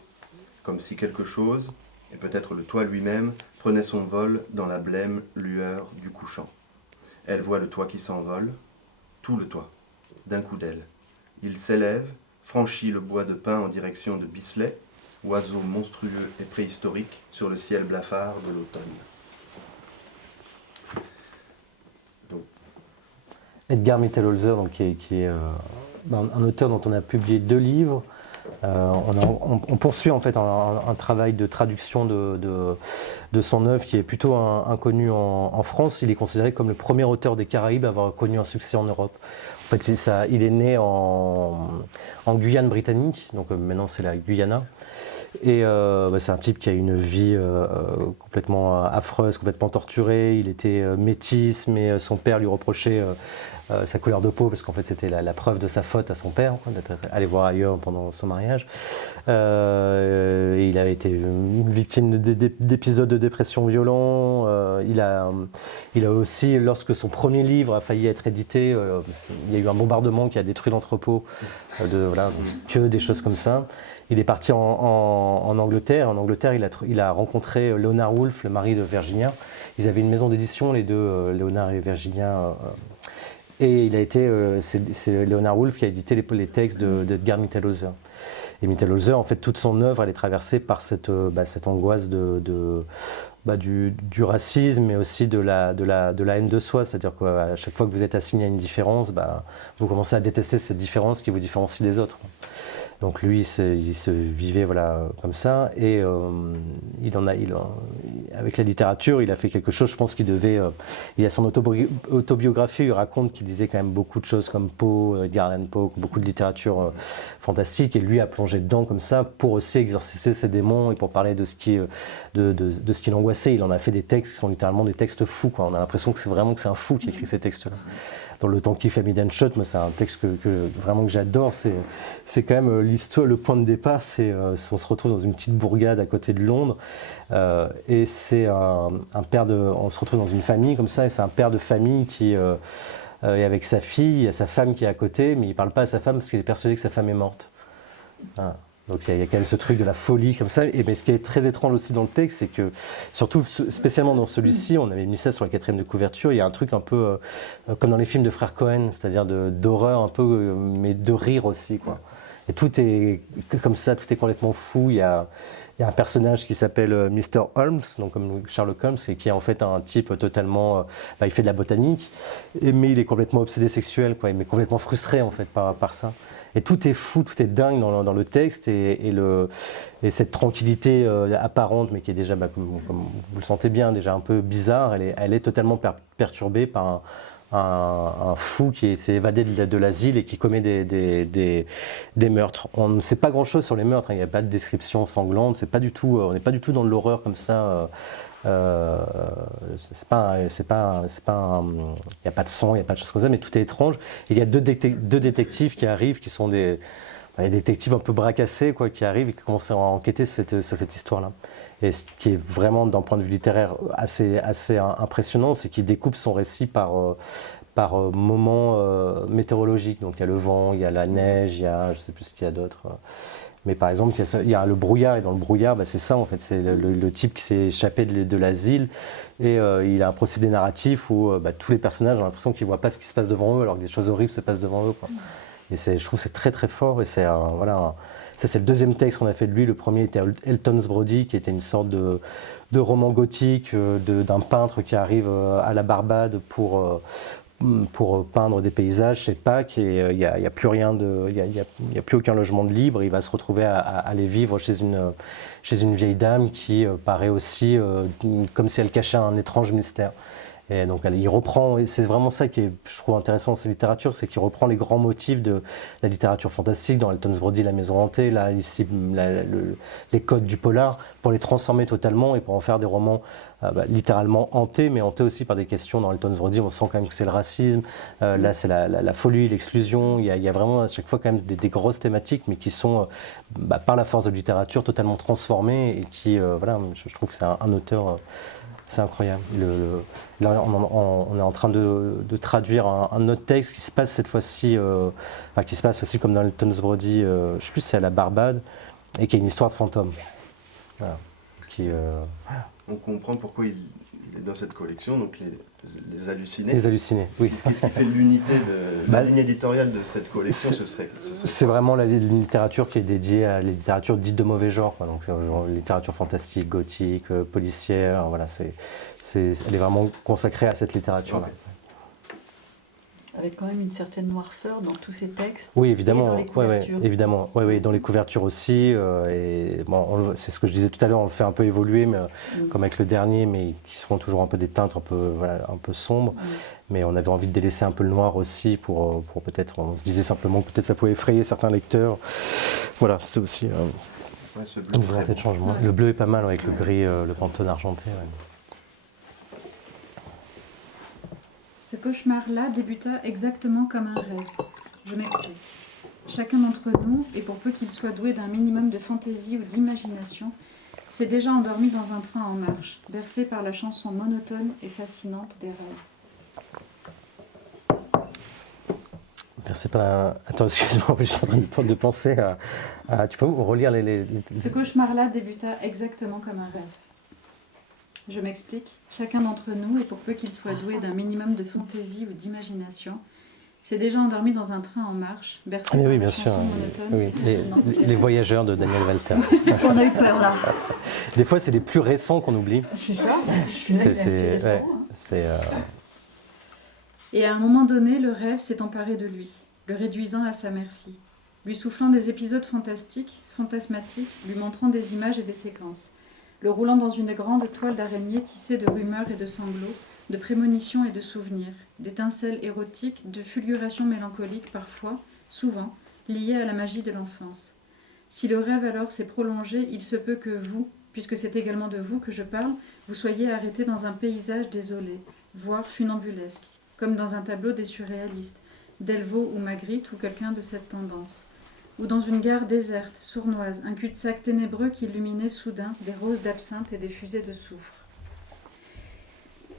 comme si quelque chose, et peut-être le toit lui-même, prenait son vol dans la blême lueur du couchant. Elle voit le toit qui s'envole, tout le toit, d'un coup d'aile. Il s'élève, franchit le bois de pin en direction de Bisley, oiseau monstrueux et préhistorique sur le ciel blafard de l'automne. Edgar Mittelholzer, qui est un auteur dont on a publié 2 livres, On poursuit en fait un travail de traduction de son œuvre qui est plutôt inconnu en France. Il est considéré comme le premier auteur des Caraïbes à avoir connu un succès en Europe. En fait, il est né en Guyane britannique, donc maintenant c'est la Guyana. Et c'est un type qui a une vie complètement affreuse, complètement torturée. Il était métis, mais son père lui reprochait sa couleur de peau, parce qu'en fait c'était la preuve de sa faute à son père, d'être allé voir ailleurs pendant son mariage. Il a été une victime d'épisodes de dépression violents. Il a aussi, lorsque son premier livre a failli être édité, il y a eu un bombardement qui a détruit l'entrepôt, que des choses comme ça. Il est parti en Angleterre. En Angleterre, il a rencontré Leonard Woolf, le mari de Virginia. Ils avaient une maison d'édition, les deux, Leonard et Virginia. Et c'est Leonard Woolf qui a édité les textes d'Edgar Mittelhauser. Et Mittelhauser, en fait, toute son œuvre, elle est traversée par cette angoisse du racisme, mais aussi de la haine de soi. C'est-à-dire qu'à chaque fois que vous êtes assigné à une différence, vous commencez à détester cette différence qui vous différencie des autres. Donc lui, il se vivait comme ça, et avec la littérature, il a fait quelque chose. Je pense qu'il a son autobiographie, il raconte qu'il disait quand même beaucoup de choses comme Poe, Edgar Allan Poe, beaucoup de littérature fantastique, et lui a plongé dedans comme ça pour aussi exorciser ses démons et pour parler de ce qui l'angoissait. Il en a fait des textes qui sont littéralement des textes fous, quoi. On a l'impression que c'est un fou qui écrit ces textes-là. Dans Le temps qui fait Middenshot, moi c'est un texte que j'adore. C'est quand même l'histoire, le point de départ, on se retrouve dans une petite bourgade à côté de Londres, et c'est on se retrouve dans une famille comme ça, et c'est un père de famille qui est avec sa fille, il y a sa femme qui est à côté, mais il ne parle pas à sa femme parce qu'il est persuadé que sa femme est morte. Voilà. Donc il y a quand même ce truc de la folie comme ça. Mais ce qui est très étrange aussi dans le texte, c'est que, surtout spécialement dans celui-ci, on avait mis ça sur la 4e de couverture, il y a un truc un peu comme dans les films de frères Cohen, c'est-à-dire d'horreur un peu, mais de rire aussi, quoi. Et tout est comme ça, tout est complètement fou. Il y a un personnage qui s'appelle Mr. Holmes, donc comme Sherlock Holmes, et qui est en fait un type totalement... il fait de la botanique, mais il est complètement obsédé sexuel, quoi. Il est complètement frustré en fait par ça. Et tout est fou, tout est dingue dans le texte, et cette tranquillité apparente, mais qui est déjà, comme vous le sentez bien, déjà un peu bizarre, elle est totalement perturbée par un fou qui s'est évadé de l'asile et qui commet des meurtres. On ne sait pas grand-chose sur les meurtres, il n'y a pas de description sanglante, on n'est pas du tout dans de l'horreur comme ça. Il n'y a pas de sang, il n'y a pas de choses comme ça, mais tout est étrange. Et il y a deux détectives qui arrivent, qui sont des détectives un peu bracassés, quoi, qui arrivent et qui commencent à enquêter sur cette histoire-là. Et ce qui est vraiment, d'un point de vue littéraire, assez impressionnant, c'est qu'il découpe son récit par moments météorologiques. Donc il y a le vent, il y a la neige, il y a, je ne sais plus ce qu'il y a d'autre. Mais par exemple, il y a le brouillard, et dans le brouillard, c'est ça en fait, c'est le type qui s'est échappé de l'asile, et il a un procédé narratif où tous les personnages ont l'impression qu'ils ne voient pas ce qui se passe devant eux, alors que des choses horribles se passent devant eux, quoi. Et je trouve que c'est très très fort, et ça c'est le deuxième texte qu'on a fait de lui. Le premier était Elton's Brody, qui était une sorte de roman gothique d'un peintre qui arrive à la Barbade pour peindre des paysages chez Pâques, et il n'y a plus rien il y a plus aucun logement de libre. Il va se retrouver à aller vivre chez une vieille dame qui paraît aussi comme si elle cachait un étrange mystère. Et donc il reprend, et c'est vraiment ça qui est, je trouve, intéressant dans cette littérature, c'est qu'il reprend les grands motifs de la littérature fantastique, dans Elton's Brody, la maison hantée, là ici les codes du polar, pour les transformer totalement et pour en faire des romans littéralement hantés, mais hantés aussi par des questions. Dans Elton's Brody, on sent quand même que c'est le racisme, là c'est la folie, l'exclusion, il y a vraiment à chaque fois quand même des grosses thématiques, mais qui sont par la force de la littérature totalement transformées, et qui, je trouve que c'est un auteur... C'est incroyable. Là, on est en train de traduire un autre texte qui se passe cette fois-ci, qui se passe aussi comme dans Elton's Brody, je ne sais plus si c'est à la Barbade, et qui est une histoire de fantôme. Voilà. On comprend pourquoi il est dans cette collection, donc les hallucinés. Les hallucinés, oui. Qu'est-ce qui fait l'unité de la ligne éditoriale de cette collection? C'est vraiment la littérature qui est dédiée à la littérature dite de mauvais genre, quoi. Donc littérature fantastique, gothique, policière, voilà, elle est vraiment consacrée à cette littérature-là. avec quand même une certaine noirceur dans tous ces textes. Oui, évidemment. Et dans les couvertures. Évidemment. Ouais, dans les couvertures aussi. Et bon, c'est ce que je disais tout à l'heure, on le fait un peu évoluer, mais, comme avec le dernier, mais qui seront toujours un peu des teintes un peu sombres. Mais on avait envie de délaisser un peu le noir aussi pour peut-être, on se disait simplement que peut-être ça pouvait effrayer certains lecteurs. Voilà, c'était aussi une volonté de changement. Le bleu est pas mal avec le gris, le Pantone argenté. Ouais. Ce cauchemar-là débuta exactement comme un rêve. Je m'explique. Chacun d'entre nous, et pour peu qu'il soit doué d'un minimum de fantaisie ou d'imagination, s'est déjà endormi dans un train en marche, bercé par la chanson monotone et fascinante des rêves. Bercé par la... Attends, excuse-moi, je suis en train de penser à... Tu peux relire les... Ce cauchemar-là débuta exactement comme un rêve. Je m'explique. Chacun d'entre nous, et pour peu qu'il soit doué d'un minimum de fantaisie ou d'imagination, s'est déjà endormi dans un train en marche, bercé par oui, la bien chanson sûr. monotone et fascinante des Les rêves. voyageurs de Daniel Walter. On a eu peur là. Des fois, c'est les plus récents qu'on oublie. C'est ça. Et à un moment donné, le rêve s'est emparé de lui, le réduisant à sa merci, lui soufflant des épisodes fantastiques, fantasmatiques, lui montrant des images et des séquences, le roulant dans une grande toile d'araignée tissée de rumeurs et de sanglots, de prémonitions et de souvenirs, d'étincelles érotiques, de fulgurations mélancoliques parfois, souvent, liées à la magie de l'enfance. Si le rêve alors s'est prolongé, il se peut que vous, puisque c'est également de vous que je parle, vous soyez arrêté dans un paysage désolé, voire funambulesque, comme dans un tableau des surréalistes, Delvaux ou Magritte ou quelqu'un de cette tendance, ou dans une gare déserte, sournoise, un cul-de-sac ténébreux qui illuminait soudain des roses d'absinthe et des fusées de soufre.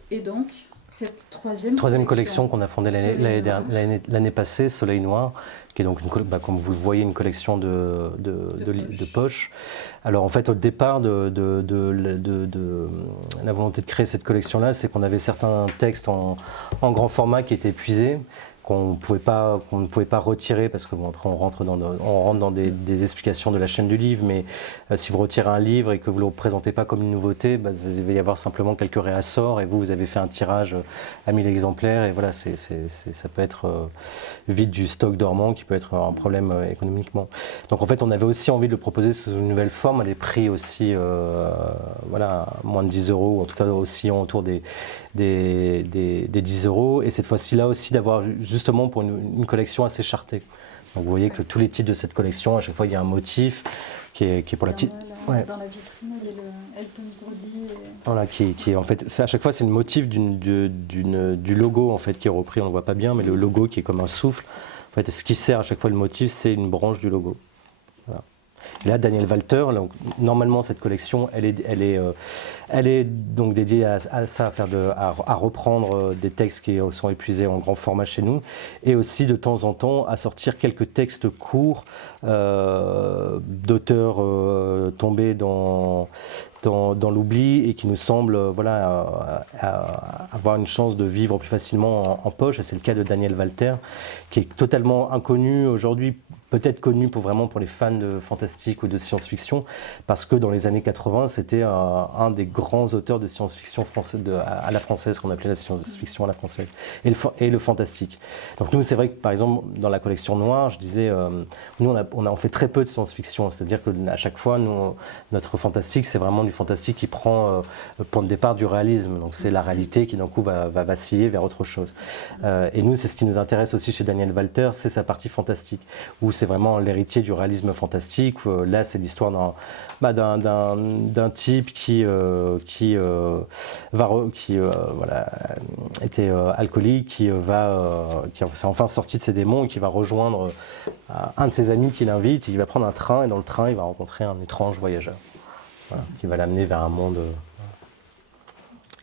Et donc, cette troisième collection qu'on a fondée l'année passée, Soleil Noir, qui est donc, comme vous le voyez, une collection de poches. Alors en fait, au départ de la volonté de créer cette collection-là, c'est qu'on avait certains textes en grand format qui étaient épuisés, qu'on ne pouvait pas retirer parce que bon, après on rentre dans des explications de la chaîne du livre, mais si vous retirez un livre et que vous ne le présentez pas comme une nouveauté, il va y avoir simplement quelques réassorts et vous avez fait un tirage à 1000 exemplaires et voilà, ça peut être vide du stock dormant qui peut être un problème économiquement. Donc en fait on avait aussi envie de le proposer sous une nouvelle forme à des prix aussi moins de 10 €, ou en tout cas oscillant autour des 10 € et cette fois-ci là aussi d'avoir justement pour une collection assez chartée. Donc vous voyez que tous les titres de cette collection, à chaque fois il y a un motif qui est pour la petite... Dans la vitrine, il y a le Elton Brody. Voilà, qui est en fait, à chaque fois c'est le motif du logo en fait qui est repris, on ne le voit pas bien, mais le logo qui est comme un souffle. En fait, ce qui sert à chaque fois le motif, c'est une branche du logo. Voilà. Et là, Daniel Walter, normalement cette collection, elle est donc dédiée à ça, à reprendre des textes qui sont épuisés en grand format chez nous, et aussi de temps en temps à sortir quelques textes courts d'auteurs tombés dans l'oubli et qui nous semblent avoir une chance de vivre plus facilement en poche. C'est le cas de Daniel Walter, qui est totalement inconnu aujourd'hui, peut-être connu pour les fans de fantastique ou de science-fiction, parce que dans les années 80, c'était un des grands auteurs de science-fiction à la française, qu'on appelait la science-fiction à la française, et le fantastique. Donc nous, c'est vrai que par exemple, dans la collection noire, je disais, nous on fait très peu de science-fiction, c'est-à-dire qu'à chaque fois, notre fantastique, c'est vraiment du fantastique qui prend point de départ du réalisme, donc c'est la réalité qui d'un coup va vaciller vers autre chose. Et nous, c'est ce qui nous intéresse aussi chez Daniel Walter, c'est sa partie fantastique, où c'est vraiment l'héritier du réalisme fantastique. Là, c'est l'histoire d'un type qui était alcoolique, qui s'est enfin sorti de ses démons et qui va rejoindre un de ses amis qui l'invite. Il va prendre un train et dans le train, il va rencontrer un étrange voyageur, qui va l'amener vers un monde.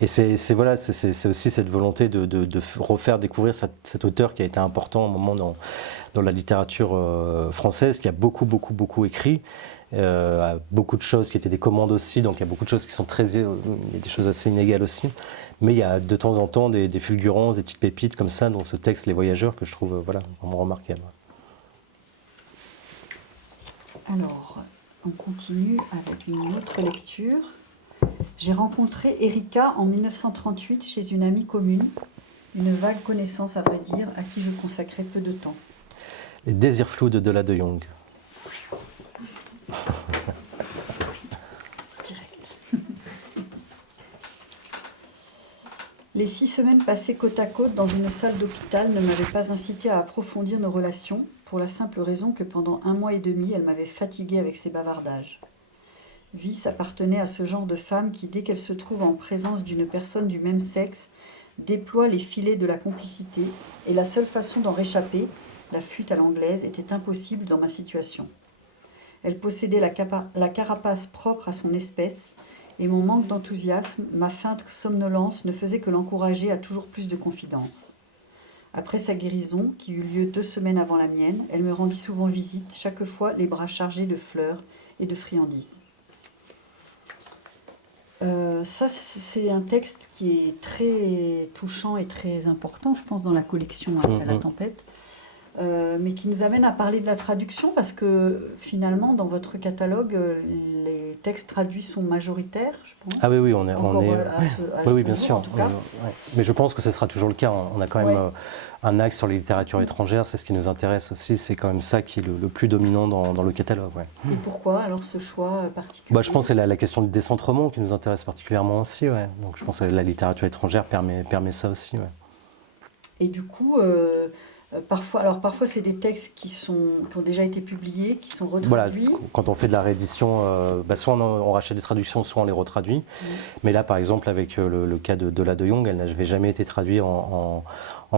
Et c'est aussi cette volonté de refaire découvrir cet auteur qui a été important à un moment dans la littérature française, qui a beaucoup écrit, beaucoup de choses qui étaient des commandes aussi, donc il y a beaucoup de choses qui sont il y a des choses assez inégales aussi, mais il y a de temps en temps des fulgurances, des petites pépites comme ça dans ce texte Les Voyageurs que je trouve vraiment remarquable. Alors, on continue avec une autre lecture. J'ai rencontré Erika en 1938 chez une amie commune. Une vague connaissance, à vrai dire, à qui je consacrais peu de temps. Les désirs flous de Dola de Jong. Les 6 semaines passées côte à côte dans une salle d'hôpital ne m'avaient pas incité à approfondir nos relations, pour la simple raison que pendant 1 mois et demi, elle m'avait fatiguée avec ses bavardages. Vice appartenait à ce genre de femme qui, dès qu'elle se trouve en présence d'une personne du même sexe, déploie les filets de la complicité, et la seule façon d'en réchapper, la fuite à l'anglaise, était impossible dans ma situation. Elle possédait la carapace propre à son espèce, et mon manque d'enthousiasme, ma feinte somnolence ne faisaient que l'encourager à toujours plus de confidence. Après sa guérison, qui eut lieu 2 semaines avant la mienne, elle me rendit souvent visite, chaque fois les bras chargés de fleurs et de friandises. Ça, c'est un texte qui est très touchant et très important, je pense, dans la collection à la tempête, mais qui nous amène à parler de la traduction, parce que finalement, dans votre catalogue, les textes traduits sont majoritaires, je pense. Ah oui, oui, on est... Oui, bien sûr. Mais je pense que ce sera toujours le cas. On a quand même un axe sur les littératures étrangères, c'est ce qui nous intéresse aussi, c'est quand même ça qui est le plus dominant dans le catalogue. Ouais. Et pourquoi alors ce choix particulier? Je pense que c'est la question du décentrement qui nous intéresse particulièrement aussi. Ouais. Donc je pense que la littérature étrangère permet ça aussi. Ouais. Et du coup, parfois c'est des textes qui ont déjà été publiés, qui sont retraduits. Voilà, quand on fait de la réédition, soit on rachète des traductions, soit on les retraduit. Mais là, par exemple, avec le cas de Dola de Jong, elle n'avait jamais été traduite en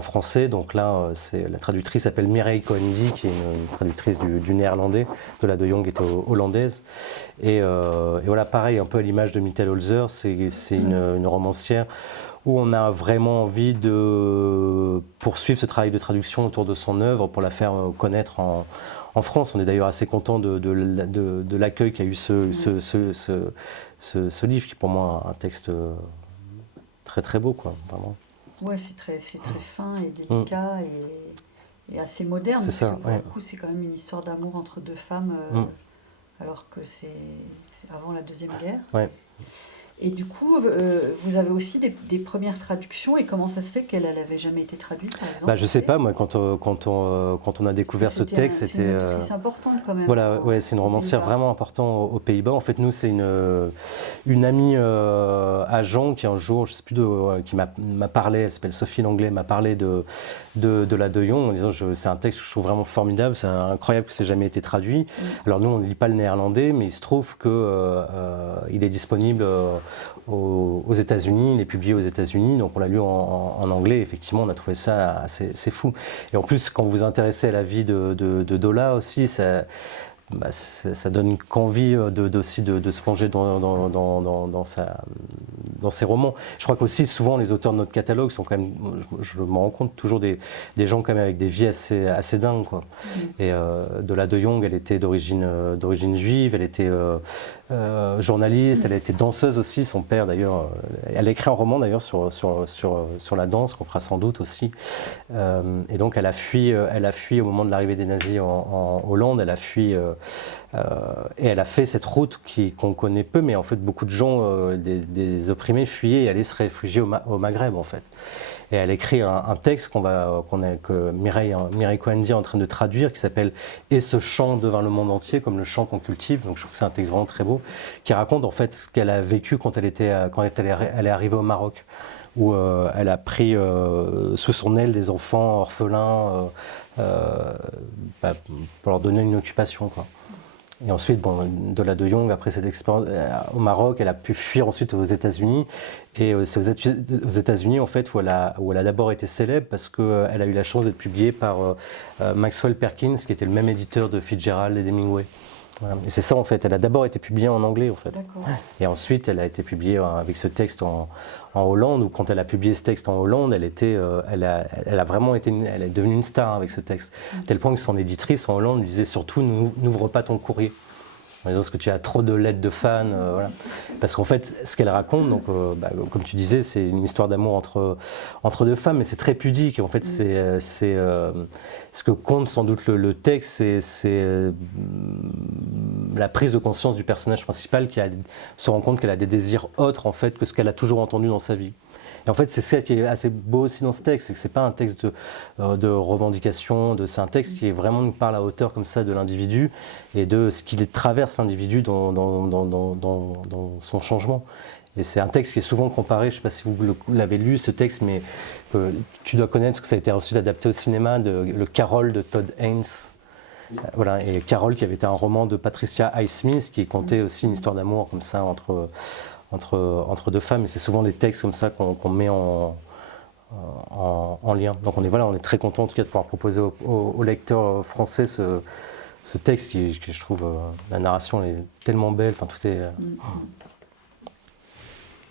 français. Donc là, la traductrice s'appelle Mireille Coendi, qui est une traductrice du néerlandais. Dola de Jong était hollandaise. Et voilà, pareil, un peu à l'image de Mietel Holzer, c'est une romancière où on a vraiment envie de poursuivre ce travail de traduction autour de son œuvre pour la faire connaître en France. On est d'ailleurs assez content de l'accueil qu'a eu ce livre, qui est pour moi un texte très très beau, quoi, vraiment. Ouais, c'est très fin et délicat et assez moderne. C'est ça, pour le coup, c'est quand même une histoire d'amour entre 2 femmes, alors que c'est avant la Deuxième Guerre. Ouais. Et du coup, vous avez aussi des premières traductions, et comment ça se fait qu'elle n'avait jamais été traduite, par exemple? Je ne sais pas, moi, quand on a découvert ce texte, c'était... C'est une autrice importante quand même. Voilà, ouais, c'est une romancière vraiment importante aux Pays-Bas. En fait, nous, c'est une amie à Jean qui un jour, je ne sais plus qui m'a parlé, elle s'appelle Sophie Langlais, m'a parlé de la de Jong en disant c'est un texte que je trouve vraiment formidable, c'est incroyable que ça n'ait jamais été traduit. Alors nous, on ne lit pas le néerlandais, mais il se trouve qu'il est disponible aux États-Unis, il est publié aux États-Unis, donc on l'a lu en anglais. Effectivement, on a trouvé ça assez fou. Et en plus, quand vous vous intéressez à la vie de Dola aussi, ça donne qu'envie aussi de se plonger dans ses romans. Je crois qu'aussi, souvent, les auteurs de notre catalogue sont quand même, je me rends compte, toujours des gens quand même avec des vies assez dingues, quoi. Et Dola de Jong, elle était d'origine juive, elle était journaliste, elle a été danseuse aussi, son père d'ailleurs, elle a écrit un roman d'ailleurs sur la danse, qu'on fera sans doute aussi. Et donc elle a fui au moment de l'arrivée des nazis en Hollande, elle a fui et elle a fait cette route qu'on connaît peu, mais en fait beaucoup de gens, des opprimés, fuyaient et allaient se réfugier au Maghreb en fait. Et elle écrit un texte que Mireille Coendi est en train de traduire, qui s'appelle « Et ce chant devint le monde entier », comme le chant qu'on cultive. Donc je trouve que c'est un texte vraiment très beau, qui raconte en fait ce qu'elle a vécu quand elle est arrivée au Maroc, où elle a pris sous son aile des enfants orphelins pour leur donner une occupation, quoi. Et ensuite, Dola de Jong, après cette expérience au Maroc, elle a pu fuir ensuite aux États-Unis. Et c'est aux États-Unis, en fait, où elle a d'abord été célèbre, parce qu'elle a eu la chance d'être publiée par Maxwell Perkins, qui était le même éditeur de Fitzgerald et d'Hemingway. Voilà. Et c'est ça, en fait. Elle a d'abord été publiée en anglais, en fait. Et ensuite, elle a été publiée avec ce texte en Hollande, où quand elle a publié ce texte en Hollande, elle est devenue une star avec ce texte. À tel point que son éditrice en Hollande lui disait surtout « N'ouvre pas ton courrier ». En disant que tu as trop de lettres de fans, voilà. Parce qu'en fait, ce qu'elle raconte, donc, comme tu disais, c'est une histoire d'amour entre 2 femmes, mais c'est très pudique. Et en fait, c'est ce que compte sans doute le texte, c'est la prise de conscience du personnage principal qui se rend compte qu'elle a des désirs autres en fait que ce qu'elle a toujours entendu dans sa vie. Et en fait, c'est ça qui est assez beau aussi dans ce texte, c'est que c'est pas un texte de revendication, c'est un texte qui est vraiment nous parle à hauteur comme ça de l'individu et de ce qu'il traverse l'individu dans son changement. Et c'est un texte qui est souvent comparé, je ne sais pas si vous l'avez lu ce texte, mais tu dois connaître parce que ça a été ensuite adapté au cinéma, le Carol de Todd Haynes. Voilà, et Carol qui avait été un roman de Patricia Highsmith qui contait aussi une histoire d'amour comme ça entre deux femmes. Et c'est souvent des textes comme ça qu'on met en lien. Donc on est très content en tout cas de pouvoir proposer aux lecteurs français ce texte qui je trouve, la narration est tellement belle, enfin tout est...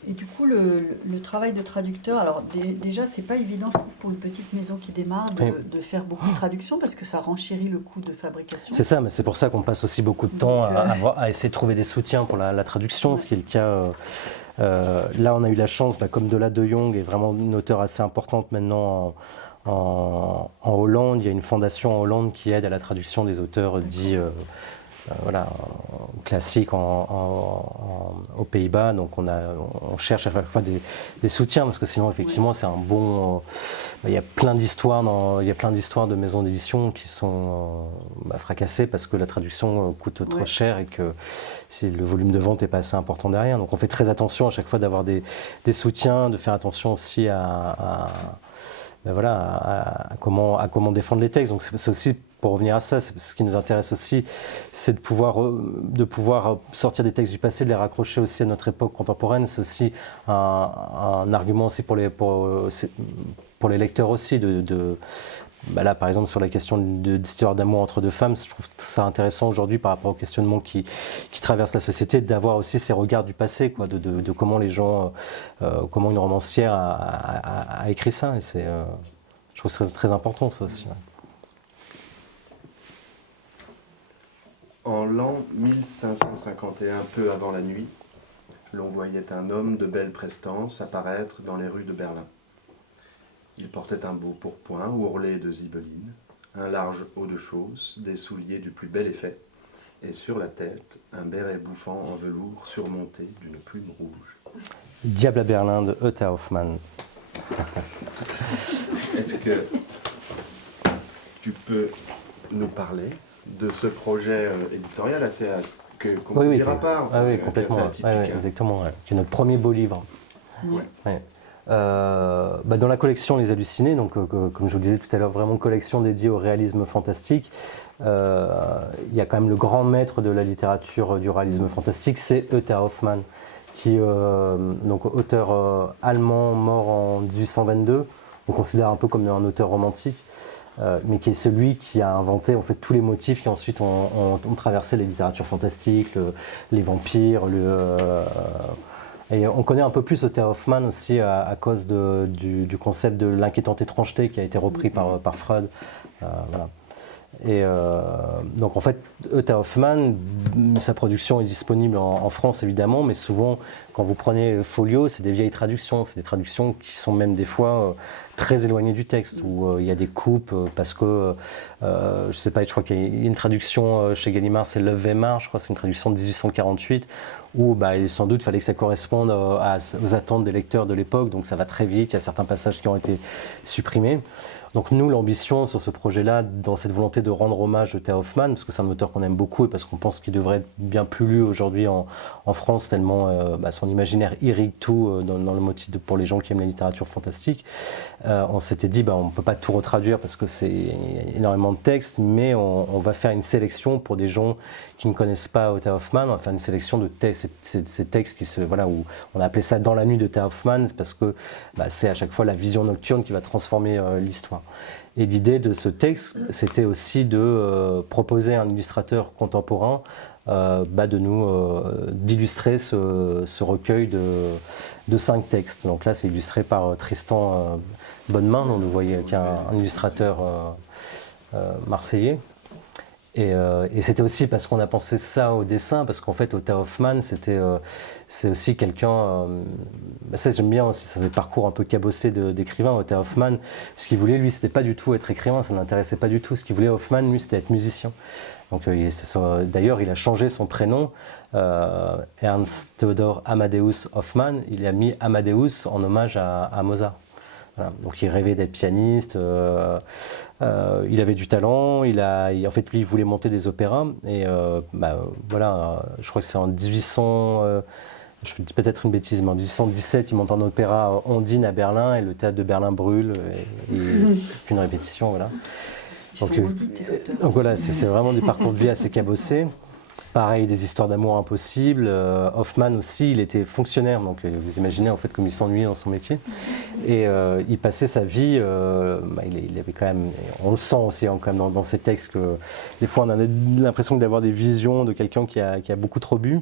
Et du coup, le travail de traducteur, alors déjà, c'est pas évident, je trouve, pour une petite maison qui démarre, de faire beaucoup de traductions parce que ça renchérit le coût de fabrication. C'est ça, mais c'est pour ça qu'on passe aussi beaucoup de temps à essayer de trouver des soutiens pour la traduction, ce qui est le cas. Là, on a eu la chance, comme Dola de Jong est vraiment une auteure assez importante maintenant en Hollande. Il y a une fondation en Hollande qui aide à la traduction des auteurs dits classiques aux Pays-Bas. Donc on cherche à chaque fois des soutiens parce que sinon effectivement c'est un bon. Il y a plein d'histoires de maisons d'édition qui sont fracassées parce que la traduction coûte trop cher et que si le volume de vente n'est pas assez important derrière. Donc on fait très attention à chaque fois d'avoir des soutiens, de faire attention aussi à comment défendre les textes. Donc c'est aussi, pour revenir à ça, ce qui nous intéresse aussi, c'est de pouvoir sortir des textes du passé, de les raccrocher aussi à notre époque contemporaine. C'est aussi un argument aussi pour les lecteurs aussi là, par exemple, sur la question d'histoire d'amour entre deux femmes, je trouve ça intéressant aujourd'hui par rapport au questionnement qui traverse la société, d'avoir aussi ces regards du passé, de comment les gens, comment une romancière a écrit ça. Et je trouve ça très important, ça aussi. Ouais. En l'an 1551, peu avant la nuit, l'on voyait un homme de belle prestance apparaître dans les rues de Berlin. Il portait un beau pourpoint ourlé de zibeline, un large haut de chausse, des souliers du plus bel effet, et sur la tête, un béret bouffant en velours surmonté d'une plume rouge. Diable à Berlin de Utta Hoffmann. Est-ce que tu peux nous parler de ce projet éditorial qu'on ne dira pas, oui, complètement. Assez atypique, exactement, qui est notre premier beau livre. Ouais. Ouais. Dans la collection Les Hallucinés, donc, comme je vous disais tout à l'heure, vraiment collection dédiée au réalisme fantastique, il y a quand même le grand maître de la littérature du réalisme fantastique, c'est Utta Hoffmann, qui donc auteur allemand mort en 1822, on considère un peu comme un auteur romantique, mais qui est celui qui a inventé en fait tous les motifs qui ensuite ont traversé les littératures fantastiques, les vampires, et on connaît un peu plus Utta Hoffmann aussi à cause du concept de l'inquiétante étrangeté qui a été repris par Freud. Voilà. Et donc en fait, Utta Hoffmann, sa production est disponible en France évidemment, mais souvent quand vous prenez Folio, c'est des vieilles traductions, c'est des traductions qui sont même des fois très éloignées du texte, où il y a des coupes parce que, je sais pas, je crois qu'il y a une traduction chez Gallimard, c'est L'œuf Weimar, je crois que c'est une traduction de 1848, où sans doute il fallait que ça corresponde aux attentes des lecteurs de l'époque, donc ça va très vite, il y a certains passages qui ont été supprimés. Donc nous, l'ambition sur ce projet-là, dans cette volonté de rendre hommage à Utta Hoffmann, parce que c'est un auteur qu'on aime beaucoup et parce qu'on pense qu'il devrait être bien plus lu aujourd'hui en France, tellement son imaginaire irrigue tout dans le motif pour les gens qui aiment la littérature fantastique, on s'était dit on ne peut pas tout retraduire parce que c'est énormément de textes, mais on va faire une sélection pour des gens qui ne connaissent pas Utta Hoffmann, on va faire une sélection de ces textes où on a appelé ça Dans la nuit de Utta Hoffmann, parce que c'est à chaque fois la vision nocturne qui va transformer l'histoire. Et l'idée de ce texte, c'était aussi de proposer à un illustrateur contemporain d'illustrer ce recueil de 5 textes. Donc là, c'est illustré par Tristan Bonnemain, dont vous voyez, qui est un illustrateur marseillais. Et c'était aussi parce qu'on a pensé ça au dessin, parce qu'en fait, Otto Hoffmann, c'est aussi quelqu'un, ça j'aime bien aussi, c'est un parcours un peu cabossé d'écrivain, Otto Hoffmann. Ce qu'il voulait, lui, c'était pas du tout être écrivain, ça ne l'intéressait pas du tout. Ce qu'il voulait, Hoffmann, lui, c'était être musicien. Donc, d'ailleurs, il a changé son prénom, Ernst Theodor Amadeus Hoffmann, il a mis Amadeus en hommage à Mozart. Voilà. Donc il rêvait d'être pianiste, il avait du talent, en fait lui il voulait monter des opéras et voilà, je crois que c'est en 1800, je dis peut-être une bêtise, mais en 1817 il monte un opéra Ondine à Berlin et le théâtre de Berlin brûle et qu'une répétition, voilà. Donc voilà, c'est vraiment des parcours de vie assez cabossés. Pareil, des histoires d'amour impossibles. Hoffmann aussi, il était fonctionnaire, donc vous imaginez en fait comme il s'ennuyait dans son métier. Et il passait sa vie, il avait quand même, on le sent aussi quand même dans ses textes, que des fois on a l'impression d'avoir des visions de quelqu'un qui a beaucoup trop bu.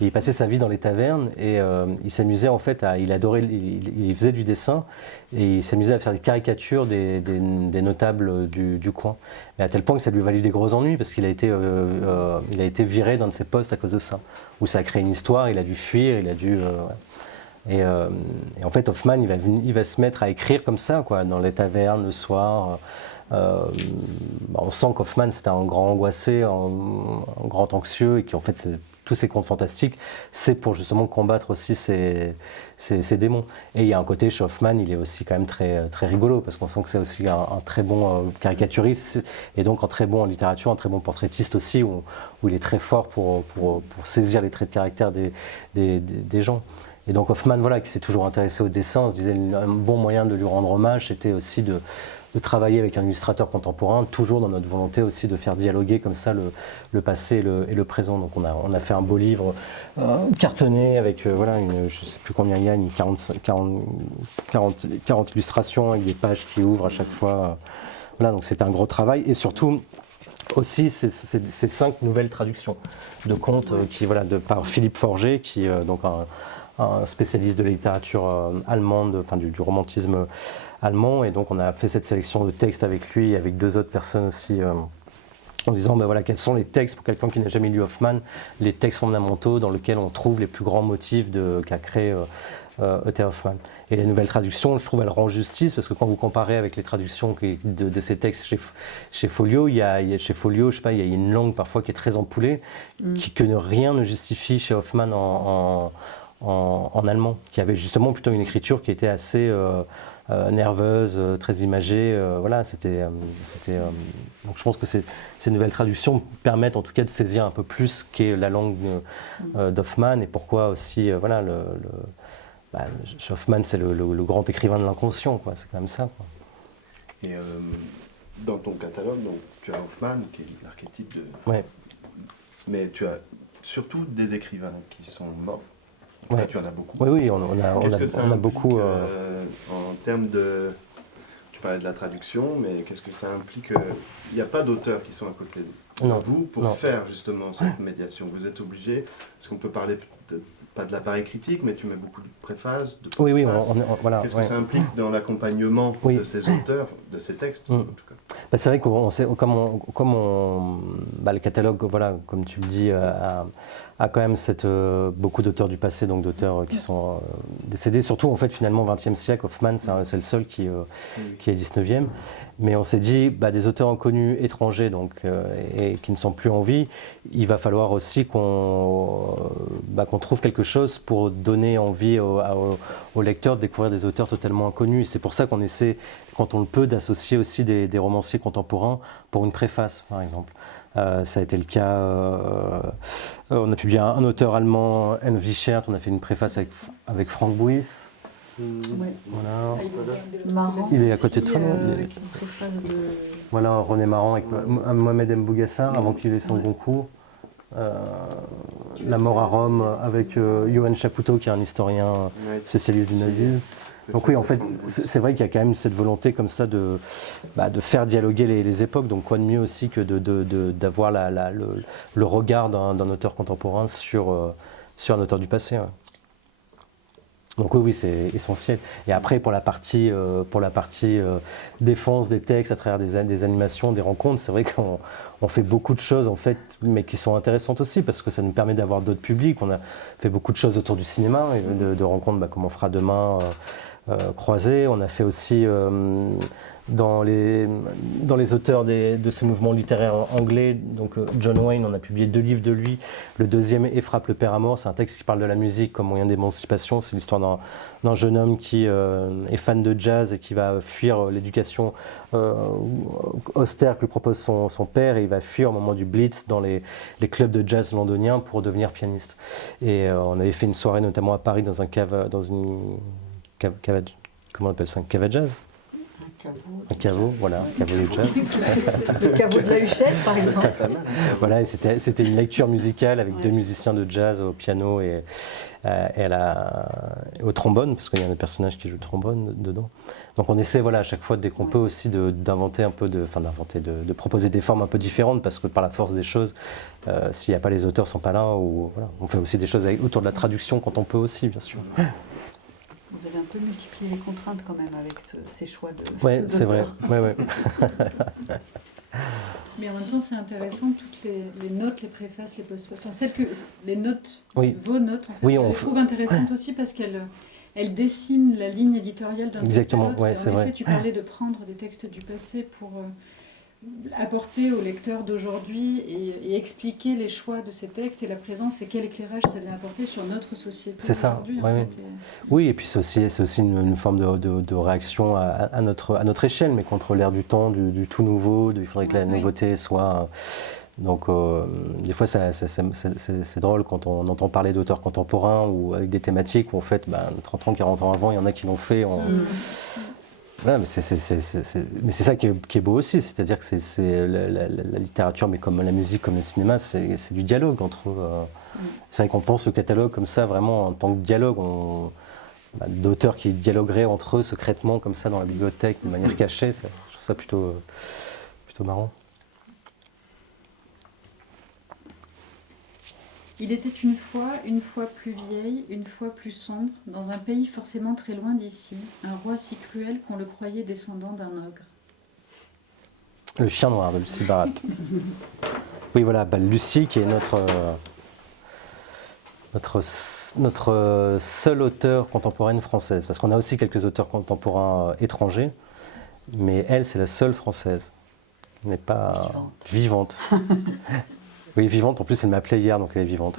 Et il passait sa vie dans les tavernes et il s'amusait en fait il faisait du dessin et il s'amusait à faire des caricatures des notables du coin. Mais à tel point que ça lui a valu des gros ennuis parce qu'il a été viré d'un de ses postes à cause de ça. Où ça a créé une histoire, il a dû fuir, il a dû... Et en fait, Hoffmann, il va se mettre à écrire comme ça, quoi, dans les tavernes, le soir. On sent qu'Hoffmann, c'était un grand angoissé, un grand anxieux, et qu'en fait, tous ces contes fantastiques, c'est pour justement combattre aussi ces démons. Et il y a un côté chez Hoffmann, il est aussi quand même très, très rigolo, parce qu'on sent que c'est aussi un très bon caricaturiste, et donc un très bon en littérature, un très bon portraitiste aussi, où il est très fort pour saisir les traits de caractère des gens. Et donc Hoffmann, voilà, qui s'est toujours intéressé au dessin, on se disait un bon moyen de lui rendre hommage, c'était aussi de travailler avec un illustrateur contemporain, toujours dans notre volonté aussi de faire dialoguer comme ça le passé et le présent. Donc on a fait un beau livre cartonné avec, voilà, je ne sais plus combien il y a, 40 illustrations avec des pages qui ouvrent à chaque fois. Voilà, donc c'était un gros travail. Et surtout, aussi ces 5 nouvelles traductions de contes par Philippe Forger, qui donc un spécialiste de la littérature allemande, enfin du romantisme allemand, et donc on a fait cette sélection de textes avec lui et avec 2 autres personnes aussi, en disant voilà, quels sont les textes, pour quelqu'un qui n'a jamais lu Hoffmann, les textes fondamentaux dans lesquels on trouve les plus grands motifs qu'a créé Otto Hoffmann. Et la nouvelle traduction, je trouve, elle rend justice, parce que quand vous comparez avec les traductions de ces textes chez Folio, chez Folio, je sais pas, il y a une langue parfois qui est très empoulée, que rien ne justifie chez Hoffmann en allemand, qui avait justement plutôt une écriture qui était assez nerveuse, très imagée. Voilà, donc je pense que ces nouvelles traductions permettent en tout cas de saisir un peu plus qu'est la langue d'Hoffmann, et pourquoi aussi, voilà, chez Hoffmann, c'est le grand écrivain de l'inconscient, quoi. C'est quand même ça, quoi. Et dans ton catalogue, donc, tu as Hoffmann, qui est l'archétype de... Ouais. Mais tu as surtout des écrivains qui sont morts. Ouais. Là, tu en as beaucoup. Oui, on a beaucoup. En termes de... Tu parlais de la traduction, mais qu'est-ce que ça implique? Il n'y a pas d'auteurs qui sont à côté de vous pour faire justement cette médiation. Vous êtes obligé, parce qu'on peut parler pas de l'appareil critique, mais tu mets beaucoup de préfaces, de postfaces. Oui, voilà. Qu'est-ce que ça implique dans l'accompagnement de ces auteurs, de ces textes en tout cas? C'est vrai qu'on sait, le catalogue, voilà, comme tu le dis, a quand même beaucoup d'auteurs du passé, donc d'auteurs qui sont décédés, surtout en fait finalement au XXe siècle. Hoffmann, c'est le seul qui est 19e. Mais on s'est dit, des auteurs inconnus étrangers donc, et qui ne sont plus en vie, il va falloir aussi qu'on trouve quelque chose pour donner envie aux lecteurs de découvrir des auteurs totalement inconnus. Et c'est pour ça qu'on essaie, quand on le peut, d'associer aussi des romanciers contemporains pour une préface, par exemple. Ça a été le cas, on a publié un auteur allemand, N. Wiechert, on a fait une préface avec Frank Buis. Ouais. Voilà. Marrant. Il est à côté de toi. Avec une préface de... Voilà, René Marant avec Mohamed M. Bougassar, avant qu'il ait son concours. La mort à Rome avec Johann Chapoutot, qui est un historien spécialiste du nazisme. Donc oui, en fait, c'est vrai qu'il y a quand même cette volonté comme ça de faire dialoguer les époques. Donc quoi de mieux aussi que d'avoir le regard d'un auteur contemporain sur un auteur du passé. Ouais. Donc oui, c'est essentiel. Et après, pour la partie défense des textes à travers des animations, des rencontres, c'est vrai qu'on fait beaucoup de choses en fait, mais qui sont intéressantes aussi parce que ça nous permet d'avoir d'autres publics. On a fait beaucoup de choses autour du cinéma, de rencontres comme on fera demain, croisées. On a fait aussi dans les auteurs de ce mouvement littéraire anglais, donc John Wayne, on a publié 2 livres de lui. Le deuxième, Et frappe le père à mort, c'est un texte qui parle de la musique comme moyen d'émancipation. C'est l'histoire d'un jeune homme qui est fan de jazz et qui va fuir l'éducation austère que lui propose son père, et il va fuir au moment du Blitz dans les clubs de jazz londoniens pour devenir pianiste. Et on avait fait une soirée notamment à Paris dans une cave, comment on appelle ça, un cave à jazz. Un caveau, voilà, un caveau de jazz. Le caveau de la Huchette, par exemple. Voilà, et c'était une lecture musicale avec 2 musiciens de jazz au piano et au trombone, parce qu'il y a un personnage qui joue le trombone dedans. Donc on essaie, voilà, à chaque fois, dès qu'on peut aussi, d'inventer un peu, de proposer des formes un peu différentes, parce que par la force des choses, s'il n'y a pas les auteurs, ne sont pas là, ou voilà, on fait aussi des choses autour de la traduction quand on peut aussi, bien sûr. Vous avez un peu multiplié les contraintes quand même avec ces choix de. Oui, c'est vrai. Ouais. Mais en même temps, c'est intéressant, toutes les notes, les préfaces, les post-faces, enfin les notes, vos notes, en fait, je les trouve intéressantes aussi parce qu'elles dessinent la ligne éditoriale d'un texte à l'autre. Ouais, en effet, tu parlais de prendre des textes du passé pour apporter au lecteur d'aujourd'hui et expliquer les choix de ces textes et la présence et quel éclairage ça vient apporter sur notre société. C'est ça, oui, et puis c'est aussi une forme de réaction à notre échelle, mais contre l'ère du temps, du tout nouveau, il faudrait que la nouveauté soit... Donc des fois c'est drôle quand on entend parler d'auteurs contemporains ou avec des thématiques où en fait 30 ans, 40 ans avant, il y en a qui l'ont fait. Voilà, mais c'est ça qui est beau aussi, c'est-à-dire que c'est la littérature, mais comme la musique, comme le cinéma, c'est du dialogue entre eux. C'est vrai qu'on pense au catalogue comme ça, vraiment en tant que dialogue, d'auteurs qui dialogueraient entre eux secrètement, comme ça, dans la bibliothèque, de manière cachée, je trouve ça plutôt marrant. Il était une fois plus vieille, une fois plus sombre, dans un pays forcément très loin d'ici, un roi si cruel qu'on le croyait descendant d'un ogre. Le chien noir de Lucie Barat. Oui, voilà, Lucie qui est notre seule auteure contemporaine française, parce qu'on a aussi quelques auteurs contemporains étrangers, mais elle, c'est la seule française. Elle n'est pas vivante. Oui, vivante, en plus elle m'a appelé hier, donc elle est vivante.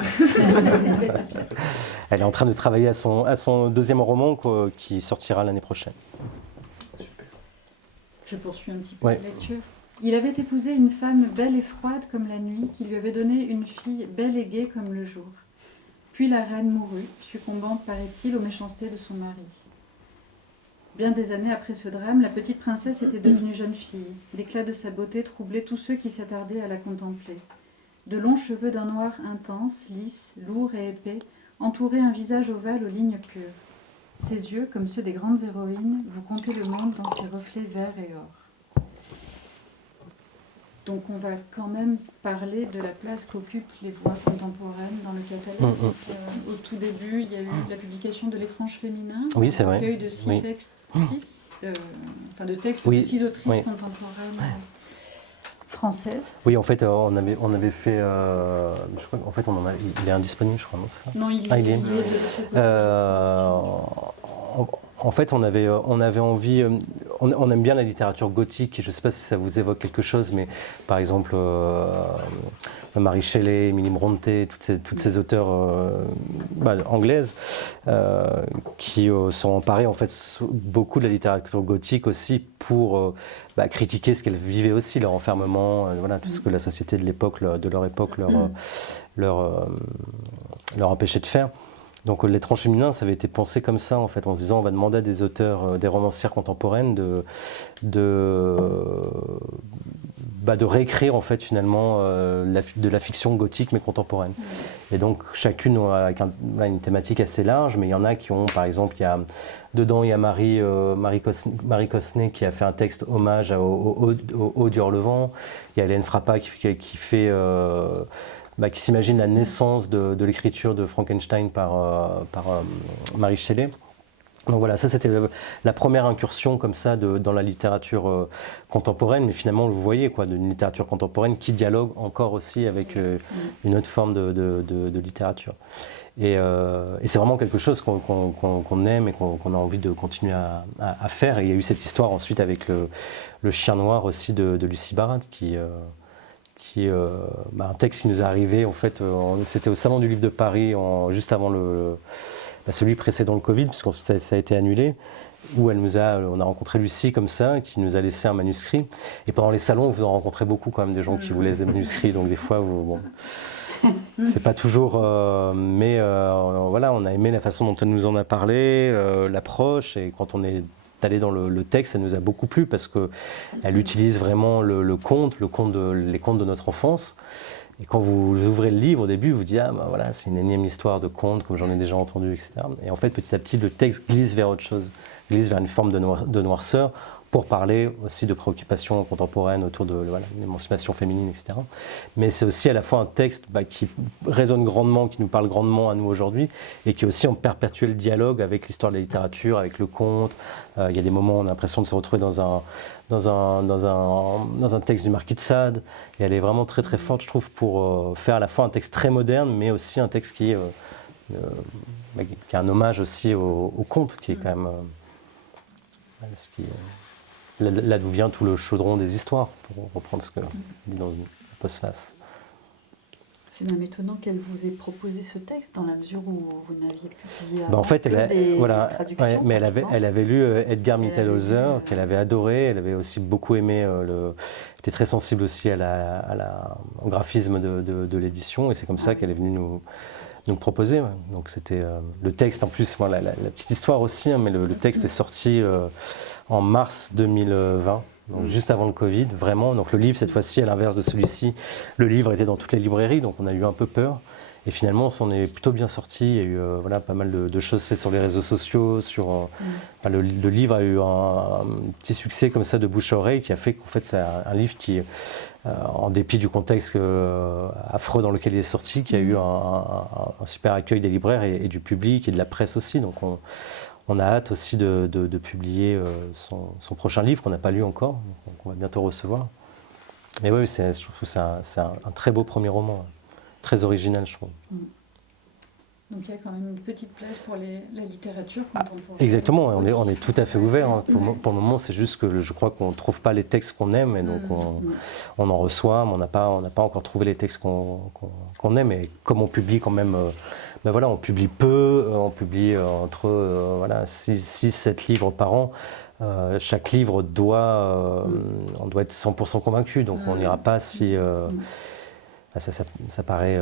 Elle est en train de travailler à son deuxième roman qui sortira l'année prochaine. Je poursuis un petit peu la lecture. Il avait épousé une femme belle et froide comme la nuit, qui lui avait donné une fille belle et gaie comme le jour. Puis la reine mourut, succombant, paraît-il, aux méchancetés de son mari. Bien des années après ce drame, la petite princesse était devenue jeune fille. L'éclat de sa beauté troublait tous ceux qui s'attardaient à la contempler. De longs cheveux d'un noir intense, lisses, lourds et épais, entouraient un visage ovale aux lignes pures. Ses yeux, comme ceux des grandes héroïnes, vous comptez le monde dans ses reflets verts et or. Donc on va quand même parler de la place qu'occupent les voix contemporaines dans le catalogue. Au tout début, il y a eu la publication de L'Étrange féminin, oui, c'est vrai. Un recueil de 6 textes, de textes de 6 autrices contemporaines. Française. Oui, en fait, on avait fait. Je crois qu'en fait, il est indisponible, je crois, non, c'est ça ? Non, il est. En fait, on avait envie. On aime bien la littérature gothique. Je ne sais pas si ça vous évoque quelque chose, mais par exemple, Mary Shelley, Emily Bronte, toutes ces auteurs anglaises qui sont emparées en fait beaucoup de la littérature gothique aussi pour critiquer ce qu'elles vivaient aussi, leur enfermement, tout ce que la société de l'époque, de leur époque, leur empêchait de faire. Donc L'Étrange féminin, ça avait été pensé comme ça en fait, en se disant on va demander à des auteurs, des romancières contemporaines de réécrire en fait finalement de la fiction gothique mais contemporaine. Et donc chacune avec une thématique assez large, mais il y en a qui ont, par exemple, dedans il y a Marie Cosnay qui a fait un texte hommage au Haut du Hurlevent. Il y a Hélène Frappa qui s'imagine la naissance de l'écriture de Frankenstein par Mary Shelley. Donc voilà, ça c'était la première incursion comme ça dans la littérature contemporaine, mais finalement vous voyez quoi, d'une littérature contemporaine qui dialogue encore aussi avec une autre forme de littérature. Et c'est vraiment quelque chose qu'on aime et qu'on a envie de continuer à faire. Et il y a eu cette histoire ensuite avec le Chien noir aussi de Lucie Barat, qui un texte qui nous est arrivé en fait, c'était au Salon du Livre de Paris juste avant celui précédent le Covid, puisque ça a été annulé, où on a rencontré Lucie comme ça, qui nous a laissé un manuscrit. Et pendant les salons, vous en rencontrez beaucoup quand même, des gens qui vous laissent des manuscrits, donc des fois, c'est pas toujours... voilà, on a aimé la façon dont elle nous en a parlé, l'approche, et quand on est allé dans le texte, ça nous a beaucoup plu, parce qu'elle utilise vraiment les contes de notre enfance. Et quand vous ouvrez le livre, au début, vous dites « Ah, ben voilà, c'est une énième histoire de conte, comme j'en ai déjà entendu, etc. » Et en fait, petit à petit, le texte glisse vers autre chose, glisse vers une forme de noirceur, pour parler aussi de préoccupations contemporaines autour de l'émancipation féminine, etc. Mais c'est aussi à la fois un texte qui résonne grandement, qui nous parle grandement à nous aujourd'hui, et qui est aussi en perpétuel dialogue avec l'histoire de la littérature, avec le conte. Il y a des moments où on a l'impression de se retrouver dans un texte du Marquis de Sade, et elle est vraiment très très forte, je trouve, pour faire à la fois un texte très moderne, mais aussi un texte qui est un hommage aussi au conte, qui est quand même là d'où vient tout le chaudron des histoires, pour reprendre ce que dit dans une postface. C'est même étonnant qu'elle vous ait proposé ce texte, dans la mesure où vous n'aviez publié avant en fait, traductions. Mais elle avait lu Edgar Mittelhauser, qu'elle avait adoré. Elle avait aussi beaucoup aimé, elle était très sensible aussi au graphisme de l'édition, et c'est comme ça qu'elle est venue nous le proposer. Ouais. Donc c'était le texte, en plus, la petite histoire aussi, mais le texte est sorti en mars 2020. Donc juste avant le Covid, vraiment. Donc le livre, cette fois-ci, à l'inverse de celui-ci, le livre était dans toutes les librairies, donc on a eu un peu peur. Et finalement, on s'en est plutôt bien sorti. Il y a eu pas mal de choses faites sur les réseaux sociaux. Le livre a eu un petit succès comme ça de bouche à oreille, qui a fait qu'en fait, c'est un livre qui, en dépit du contexte affreux dans lequel il est sorti, qui a eu un super accueil des libraires et du public et de la presse aussi. Donc on a hâte aussi de publier son prochain livre qu'on n'a pas lu encore, donc on va bientôt recevoir. Mais oui, je trouve que c'est un très beau premier roman, très original, je trouve. Donc il y a quand même une petite place pour la littérature contemporaine. Exactement, on est tout à fait ouvert. Hein. Pour le moment, c'est juste que je crois qu'on ne trouve pas les textes qu'on aime, et donc on en reçoit, mais on n'a pas encore trouvé les textes qu'on aime. Et comme on publie quand même, on publie peu, on publie entre 6-7 livres par an. Chaque livre on doit être 100% convaincu, donc on n'ira pas si... Ça paraît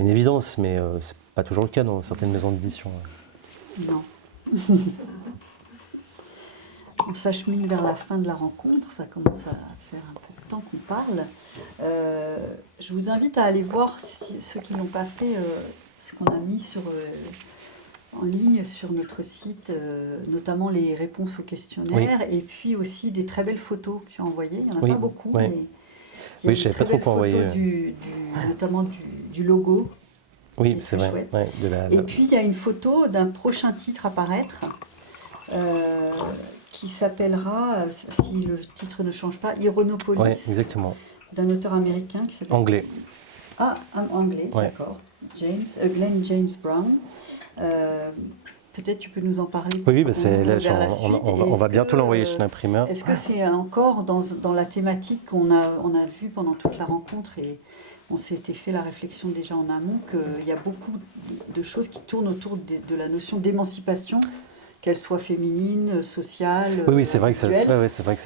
une évidence, mais c'est pas toujours le cas dans certaines maisons d'édition. Non. On s'achemine vers la fin de la rencontre, ça commence à faire un peu de temps qu'on parle. Je vous invite à aller voir, ceux qui ne l'ont pas fait, ce qu'on a mis en ligne sur notre site, notamment les réponses aux questionnaires, et puis aussi des très belles photos que tu as envoyées. Il n'y en a pas beaucoup, mais... Oui, je ne savais pas trop quoi envoyer. Notamment du logo. Oui, c'est vrai. Ouais, Et puis, il y a une photo d'un prochain titre à paraître qui s'appellera, si le titre ne change pas, Ironopolis. Oui, exactement. D'un auteur américain qui s'appelle... Anglais. Ah, un anglais, d'accord. Glenn James Brown. Peut-être tu peux nous en parler. Oui, on va bientôt l'envoyer chez l'imprimeur. Est-ce que c'est encore dans la thématique qu'on a vue pendant toute la rencontre, et on s'était fait la réflexion déjà en amont, qu'il y a beaucoup de choses qui tournent autour de la notion d'émancipation, qu'elle soit féminine, sociale, oui, c'est vrai que ça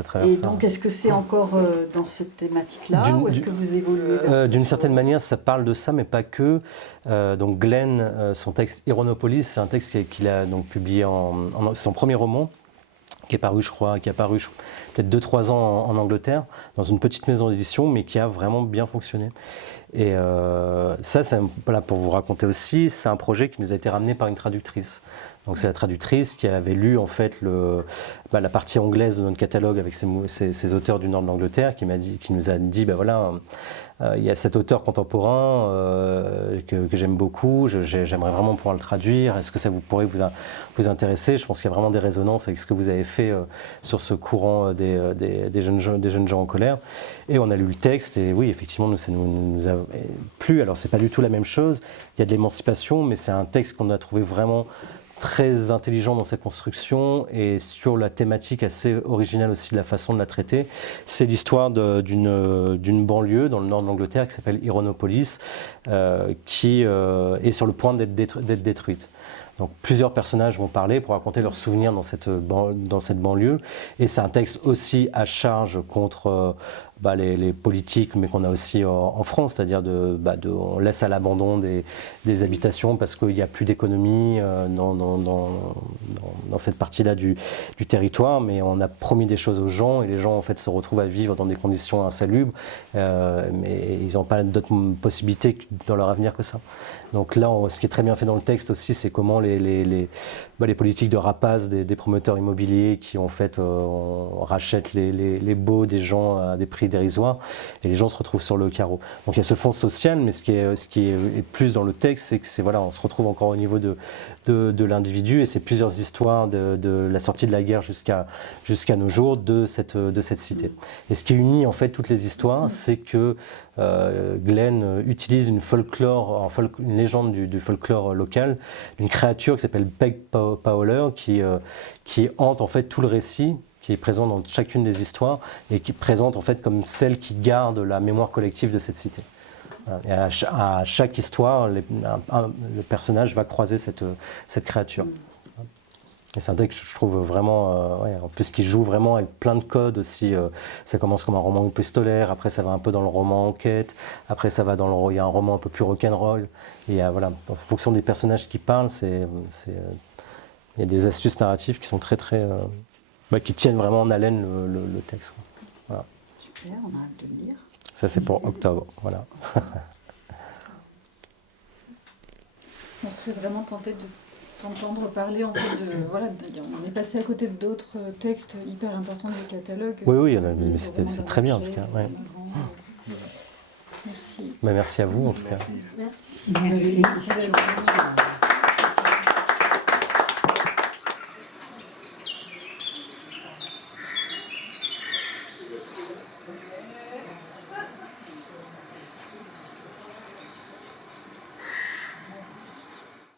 traverse. Et donc, est-ce que c'est encore dans cette thématique-là, ou est-ce que vous évoluez d'une certaine manière, ça parle de ça, mais pas que. Donc Glenn, son texte Ironopolis, c'est un texte qu'il a donc publié c'est son premier roman, qui a paru peut-être 2-3 ans en Angleterre, dans une petite maison d'édition, mais qui a vraiment bien fonctionné. Et ça, pour vous raconter aussi, c'est un projet qui nous a été ramené par une traductrice. Donc c'est la traductrice qui avait lu en fait la partie anglaise de notre catalogue avec ces auteurs du nord de l'Angleterre, qui nous a dit il y a cet auteur contemporain que j'aime beaucoup, j'aimerais vraiment pouvoir le traduire, est-ce que ça pourrait vous intéresser? Je pense qu'il y a vraiment des résonances avec ce que vous avez fait sur ce courant des jeunes gens en colère. Et on a lu le texte et oui, effectivement, ça nous a plu. Alors, c'est pas du tout la même chose, il y a de l'émancipation, mais c'est un texte qu'on a trouvé vraiment très intelligent dans sa construction et sur la thématique assez originale aussi de la façon de la traiter. C'est l'histoire d'une banlieue dans le nord de l'Angleterre qui s'appelle Hironopolis, qui est sur le point d'être détruite. Donc plusieurs personnages vont parler pour raconter leurs souvenirs dans cette banlieue. Et c'est un texte aussi à charge contre les politiques, mais qu'on a aussi en France, c'est-à-dire on laisse à l'abandon des habitations parce qu'il n'y a plus d'économie dans cette partie-là du territoire, mais on a promis des choses aux gens et les gens en fait se retrouvent à vivre dans des conditions insalubres, mais ils n'ont pas d'autres possibilités dans leur avenir que ça. Donc là, ce qui est très bien fait dans le texte aussi, c'est comment les politiques de rapace des promoteurs immobiliers qui en fait rachètent les baux des gens à des prix dérisoires et les gens se retrouvent sur le carreau. Donc il y a ce fond social, mais ce qui est plus dans le texte, c'est que on se retrouve encore au niveau de l'individu et c'est plusieurs histoires de la sortie de la guerre jusqu'à nos jours de cette cité. Et ce qui unit en fait toutes les histoires, c'est que Glenn utilise une légende du folklore local, une créature qui s'appelle Peg Powler qui hante en fait tout le récit, qui est présent dans chacune des histoires et qui présente en fait comme celle qui garde la mémoire collective de cette cité. Et à chaque histoire, le personnage va croiser cette créature. Et c'est un texte que je trouve vraiment, en plus qui joue vraiment avec plein de codes aussi. Ça commence comme un roman épistolaire, après ça va un peu dans le roman enquête, après ça va il y a un roman un peu plus rock'n'roll. Et voilà, en fonction des personnages qui parlent, il y a des astuces narratives qui sont très qui tiennent vraiment en haleine le texte. Voilà. Super, on a hâte de lire. Ça c'est pour octobre, voilà. On serait vraiment tenté de t'entendre parler en fait on est passé à côté d'autres textes hyper importants du catalogue. Oui, mais c'est très bien en tout cas. Ouais. Merci. Merci à vous en tout cas. Merci. Merci.